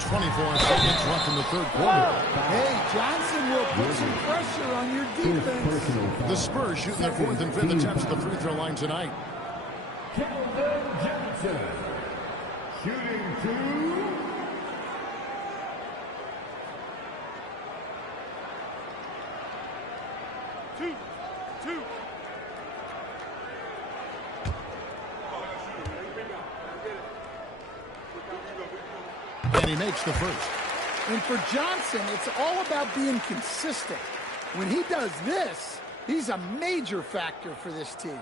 24 seconds left in the third quarter. Hey, Johnson will put some pressure on your defense. The Spurs shooting their 4th and 5th attempts at the free throw line tonight. Keldon Johnson, shooting 2. And he makes the first. And for Johnson, it's all about being consistent. When he does this, he's a major factor for this team.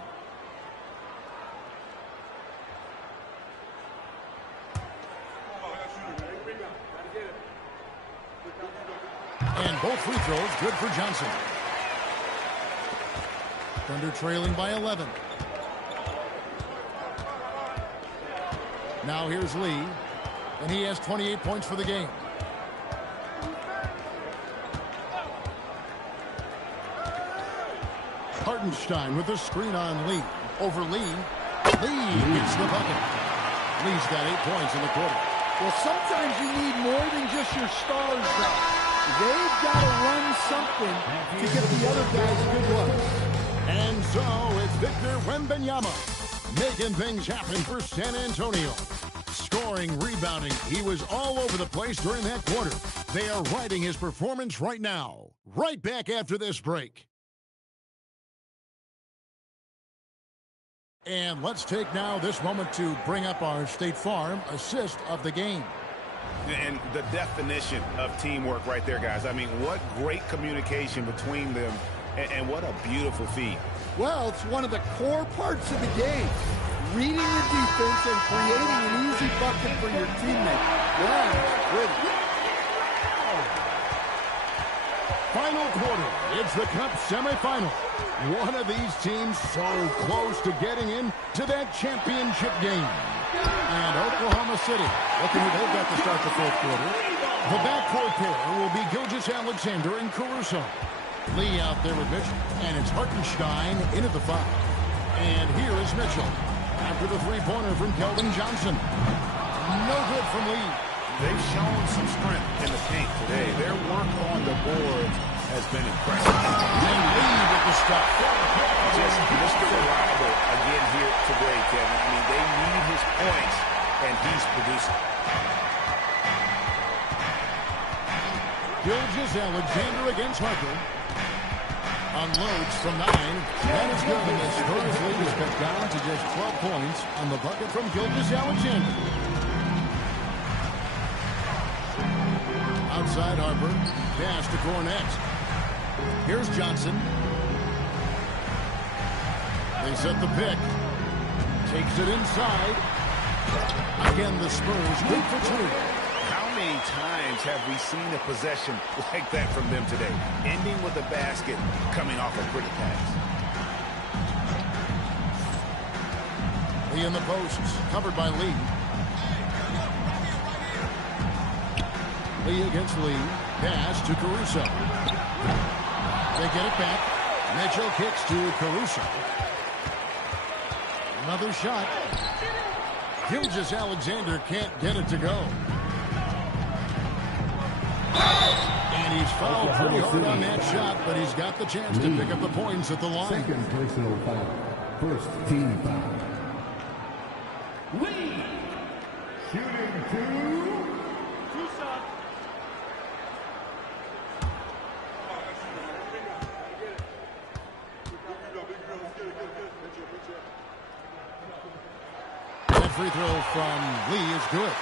And both free throws good for Johnson. Thunder trailing by 11. Now here's Lee. And he has 28 points for the game. Hartenstein with the screen on Lee. Over Lee. Lee gets the bucket. Lee's got 8 points in the quarter. Well, sometimes you need more than just your stars, though. They've got to run something to get the other guys good looks. And so it's Victor Wembanyama making things happen for San Antonio. Scoring, rebounding, he was all over the place during that quarter. They are riding his performance right now. Right back after this break. And let's take now this moment to bring up our State Farm assist of the game. And the definition of teamwork right there, guys. I mean, what great communication between them, and what a beautiful feat. Well, it's one of the core parts of the game. Reading your defense and creating an easy bucket for your teammate. Yeah, it's pretty. Final quarter. It's the Cup semifinal. One of these teams so close to getting into that championship game. And Oklahoma City, looking who they've got to start the fourth quarter. The backcourt pair will be Gilgeous-Alexander and Caruso. Lee out there with Mitchell, and it's Hartenstein in at the 5. And here is Mitchell. After the three-pointer from Keldon Johnson. No good from Lee. They've shown some strength in the paint today. Their work on the boards has been impressive. And Lee with the stop. Just Mr. Reliable again here today, Kevin. I mean, they need his points, and he's producing. Gilgeous-Alexander against Harper. Unloads from 9. That is good. And the Spurs lead is cut down to just 12 points on the bucket from Gilgeous-Alexander. Outside Harper. Pass to Cornette. Here's Johnson. They set the pick. Takes it inside. Again, the Spurs good for 2. How many times have we seen a possession like that from them today? Ending with a basket, coming off a pretty pass. Lee in the posts, covered by Lee. Lee against Lee. Pass to Caruso. They get it back. Mitchell kicks to Caruso. Another shot. Gilgeous-Alexander can't get it to go. And he's fouled pretty hard on that shot, but he's got the chance to pick up the points at the line. Second personal foul. First team foul. Lee. Shooting 2. That free throw from Lee is good.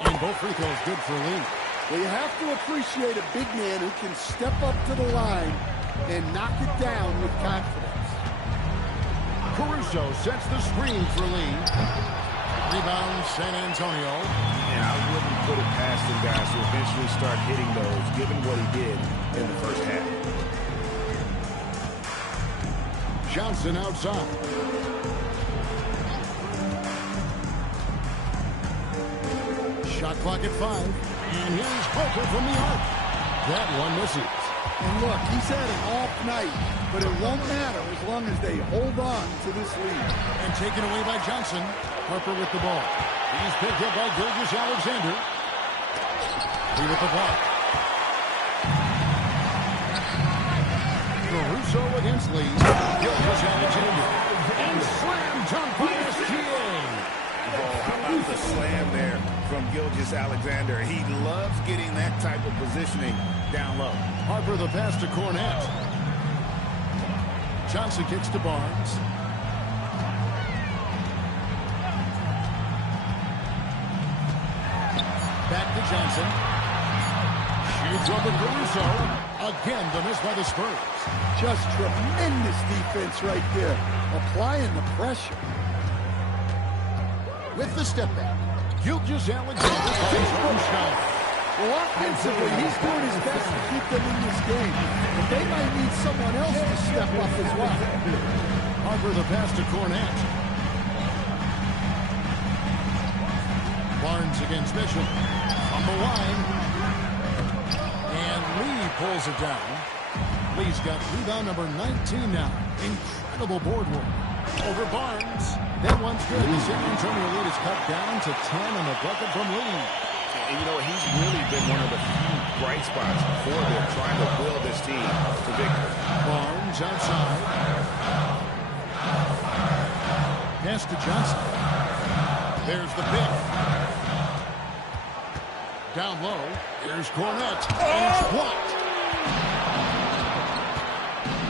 And both free throws good for Lee. Well, you have to appreciate a big man who can step up to the line and knock it down with confidence. Caruso sets the screen for Lee. Rebound, San Antonio. And I wouldn't put it past him, guys, to eventually start hitting those, given what he did in the first half. Johnson outside. Shot clock at 5. And here's Harper from the arc. That one misses. And look, he's had an off night, but it won't matter as long as they hold on to this lead. And taken away by Johnson. Harper with the ball. He's picked up by Gilgeous-Alexander. Lee with the block. Caruso against Lee. Gilgeous-Alexander. And slam dunk by SGA. Oh, how about the slam there from Gilgeous-Alexander? He loves getting that type of positioning down low. Harper the pass to Cornette. Johnson kicks to Barnes. Back to Johnson. Shoots over Caruso. Again, the miss by the Spurs. Just tremendous defense right there. Applying the pressure. With the step back, Gilgeous-Alexander finds Armstrong. Well, offensively, he's doing his best to keep them in this game. But they might need someone else to step up as well. Harper the pass to Cornette. Barnes against Mitchell. On the line. And Lee pulls it down. Lee's got rebound number 19 now. Incredible board work. Over Barnes. That one's good. The San Antonio lead is cut down to 10 on the bucket from Lee. And, you know, he's really been one of the few bright spots for them trying to build this team to victory. Barnes outside. Pass to Johnson. There's the pick. Down low. Here's Cornette. And it's blocked.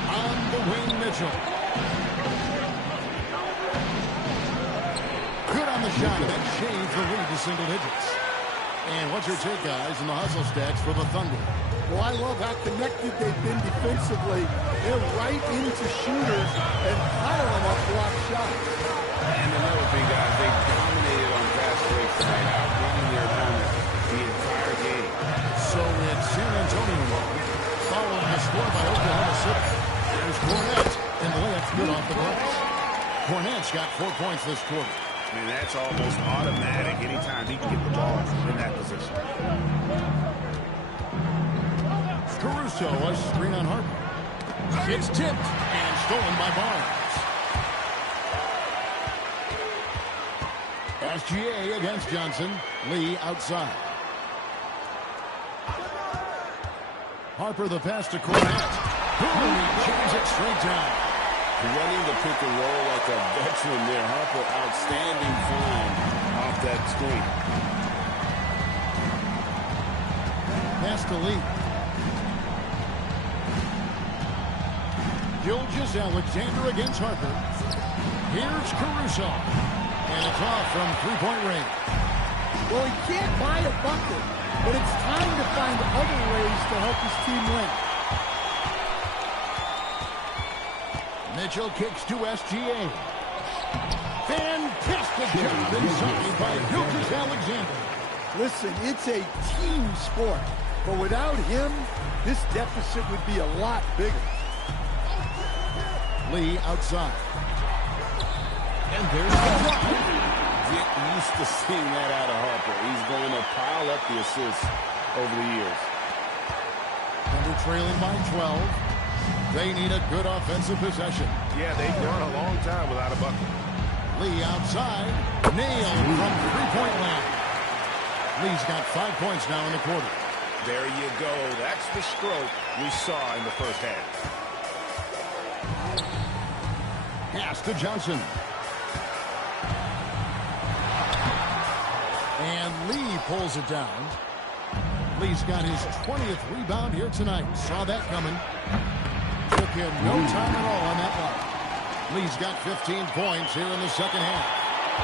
On the wing, Mitchell. Good on the shot, and that changed the lead to single digits. And what's your take, guys, in the hustle stats for the Thunder? Well, I love how connected they've been defensively. They're right into shooters and piling up block shots. And another thing, guys, they dominated on fast breaks tonight, outrunning their opponent the entire game. So it's San Antonio following the score by Oklahoma Williams got 4 points this quarter. Man, that's almost automatic anytime he can get the ball in that position. Caruso, a screen on Harper. It's tipped and stolen by Barnes. SGA against Johnson. Lee outside. Harper the pass to Cornette. Boom, he jams it straight down. Running the pick and roll like a veteran there. Harper, outstanding find off that screen. Pass to Lee. Gilgeous-Alexander against Harper. Here's Caruso. And it's off from three-point range. Well, he can't buy a bucket, but it's time to find other ways to help his team win. Mitchell kicks to SGA. Fantastic job inside by Gilgeous-Alexander. Listen, it's a team sport, but without him, this deficit would be a lot bigger. Lee outside. And there's the drive. Get used to seeing that out of Harper. He's going to pile up the assists over the years. Thunder trailing by 12. They need a good offensive possession. Yeah, they've gone a long time without a bucket. Lee outside. Nailed from three-point land. Lee's got 5 points now in the quarter. There you go. That's the stroke we saw in the first half. Pass to Johnson. And Lee pulls it down. Lee's got his 20th rebound here tonight. Saw that coming. Took him no time at all on that one. Lee's got 15 points here in the second half.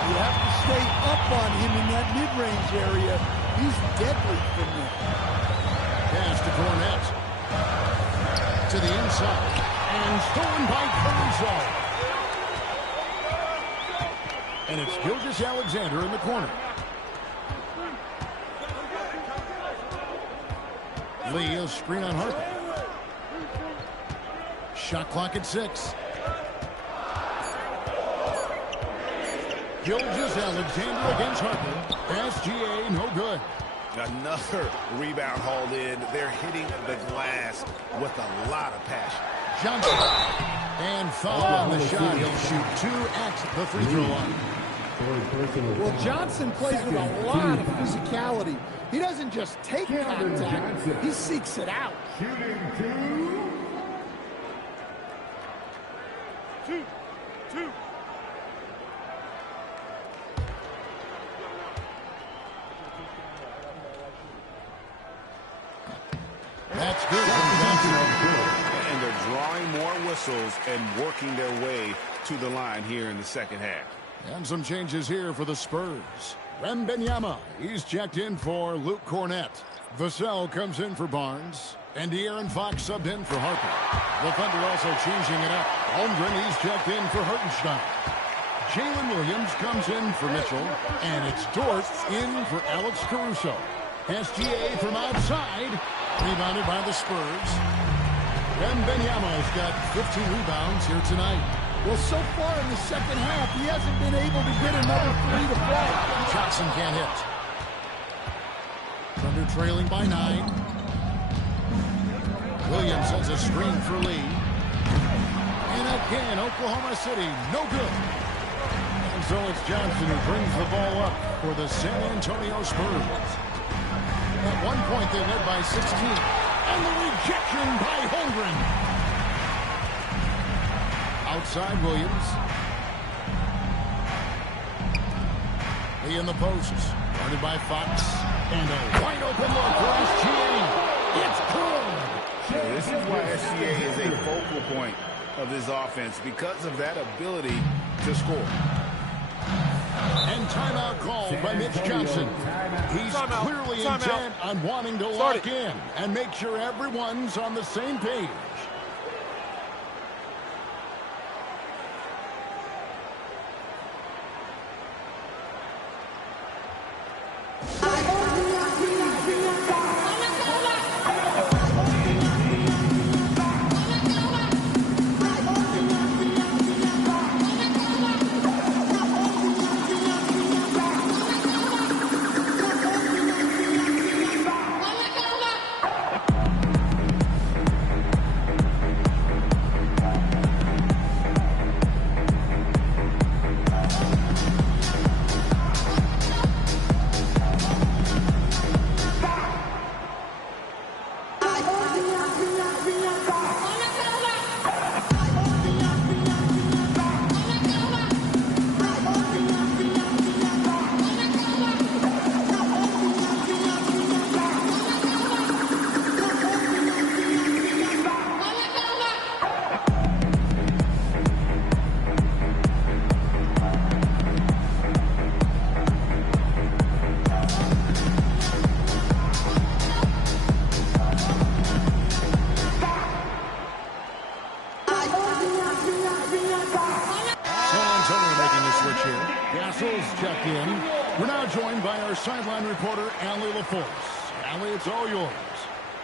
You have to stay up on him in that mid-range area. He's deadly from there. Pass to Cornette. To the inside. And stolen by Caruso. And it's Gilgeous-Alexander in the corner. Lee, a screen on Harper. Shot clock at 6. Gilgeous-Alexander against Harper. SGA, no good. Another rebound hauled in. They're hitting the glass with a lot of passion. Johnson. And foul on the shot. He'll shoot 2 at the free throw line. Well, Johnson plays with a lot of physicality. He doesn't just take contact, he seeks it out. Shooting two. That's good from Johnson. And they're drawing more whistles and working their way to the line here in the second half. And some changes here for the Spurs. Wembanyama, he's checked in for Luke Cornette. Vassell comes in for Barnes. And De'Aaron Fox subbed in for Harper. The Thunder also changing it up. Holmgren, he's checked in for Hartenstein. Jalen Williams comes in for Mitchell. And it's Dort in for Alex Caruso. SGA from outside. Rebounded by the Spurs. Wembanyama's got 15 rebounds here tonight. Well, so far in the second half, he hasn't been able to get another 3 to fall. Johnson can't hit. Thunder trailing by 9. Williams has a screen for Lee. And again, Oklahoma City, no good. And so it's Johnson who brings the ball up for the San Antonio Spurs. At one point, they led by 16. And the rejection by Holmgren. Outside Williams. Lee in the post. Guarded by Fox. And a wide open look for SGA. It's good. Yeah, this is why SGA is a focal point of this offense, because of that ability to score. And timeout called by Mitch Johnson. He's clearly intent on wanting to lock in and make sure everyone's on the same page. back in. We're now joined by our sideline reporter, Allie LaForce. Allie, it's all yours.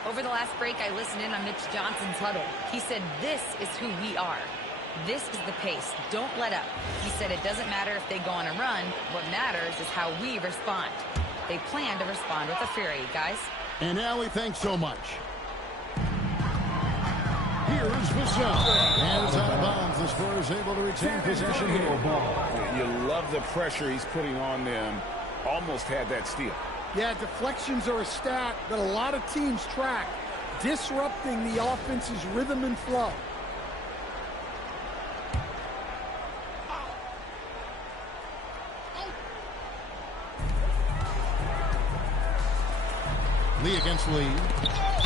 Over the last break, I listened in on Mitch Johnson's huddle. He said, this is who we are. This is the pace. Don't let up. He said it doesn't matter if they go on a run. What matters is how we respond. They plan to respond with a fury, guys. And Allie, thanks so much. Here's Vassell. And it's out of bounds. The Spurs able to retain possession here. You love the pressure he's putting on them. Almost had that steal. Yeah, deflections are a stat that a lot of teams track, disrupting the offense's rhythm and flow. Lee against Lee.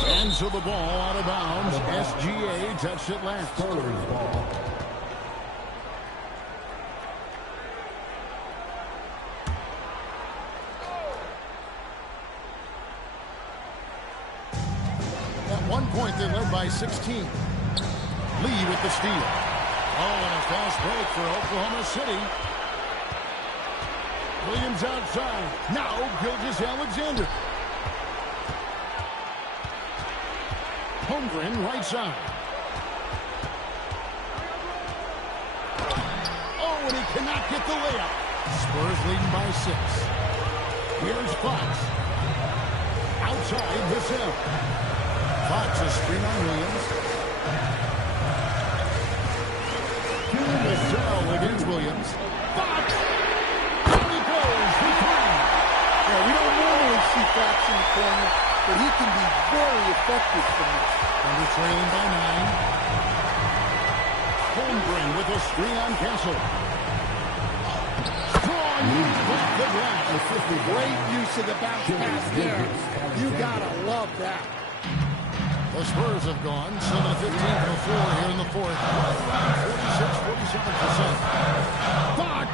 And so the ball out of bounds. SGA touched it last. At one point, they led by 16. Lee with the steal. Oh, and a fast break for Oklahoma City. Williams outside. Now Gilgeous-Alexander. Holmgren right side. Oh, and he cannot get the layup. Spurs leading by 6. Here's Fox. Outside Vassell. Fox a screen on Williams. Vassell against Williams. Fox! And he goes for 3. Yeah, we don't normally see Fox in the corner, but he can be very effective from this. Under trailing by 9. Holmgren with a screen on Castle. Strong move off the glass. Great use of the bounce pass there. You gotta love that. The Spurs have gone 7-15 to 4 here in the fourth. 46-47%. Fox!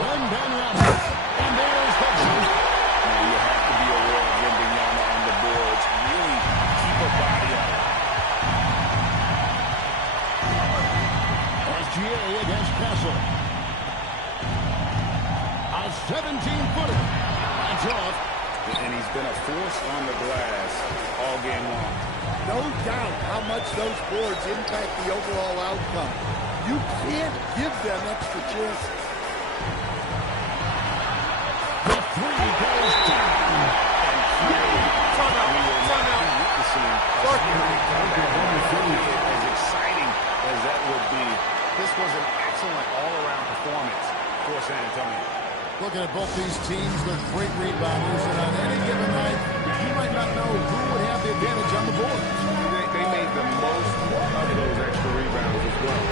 Wembanyama. And there's the shot. You have to be aware of Wembanyama on the boards. Really keep a body on it. SGA against Castle. A 17-footer. That's off. And he's been a force on the glass all game long. No doubt how much those boards impact the overall outcome. You can't give them extra chances. The 3 goes down. As exciting as that would be, this was an excellent all-around performance for San Antonio. Looking at both these teams, they're great rebounders, and on any given night, you might not know who would have the advantage on the board. They made the most of those extra rebounds as well.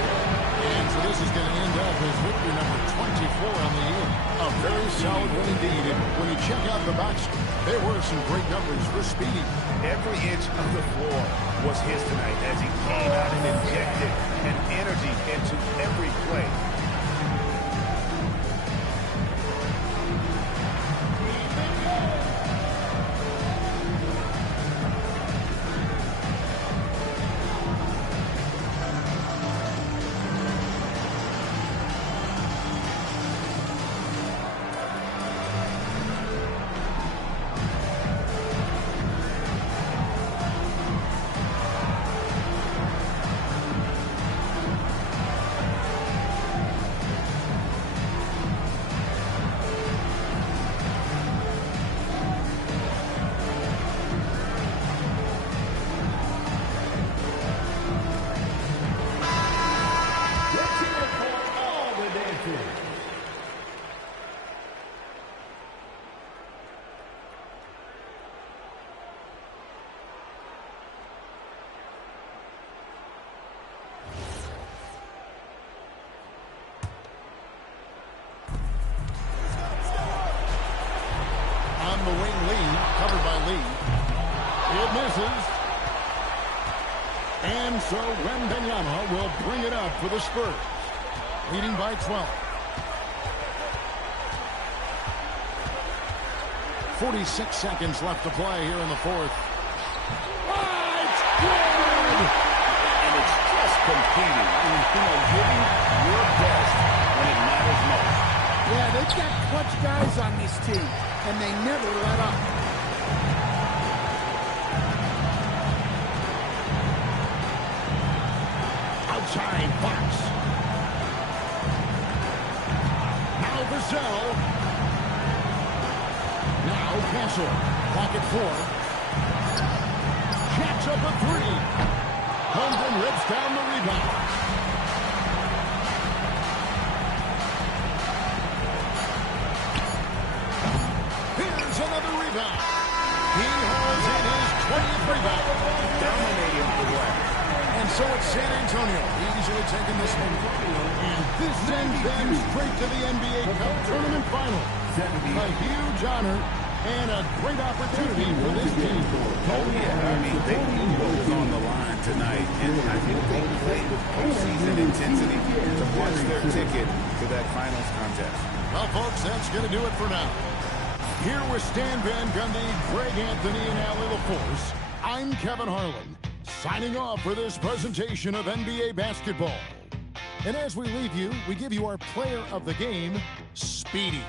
And so this is going to end up as victory number 24 on the year. A very solid win indeed. And when you check out the box, there were some great numbers for Speedy. Every inch of the floor was his tonight as he came out and injected an energy into every play. The wing Lee, covered by Lee. It misses. And so Wembanyama will bring it up for the Spurs, leading by 12. 46 seconds left to play here in the fourth. Oh, it's good! And it's just competing. Giving your best when it matters most. Yeah, They've got clutch guys on this team, and they never let up. Outside box. Now Vassell. Now Castle. Pocket 4. Jacks up a 3. Holmgren rips down the rebound. Here's another rebound. He holds in his 20th rebound. Dominating the glass. And so it's San Antonio easily taking this one. This sends them straight to the NBA Cup Tournament Final. A huge honor and a great opportunity for this team. Oh, yeah. I mean, they knew what was on the line tonight. And I think they played with postseason intensity to punch their ticket to that finals contest. Well, folks, that's going to do it for now. Here with Stan Van Gundy, Greg Anthony, and Allie LaForce, I'm Kevin Harlan, signing off for this presentation of NBA basketball. And as we leave you, we give you our player of the game, Speedy.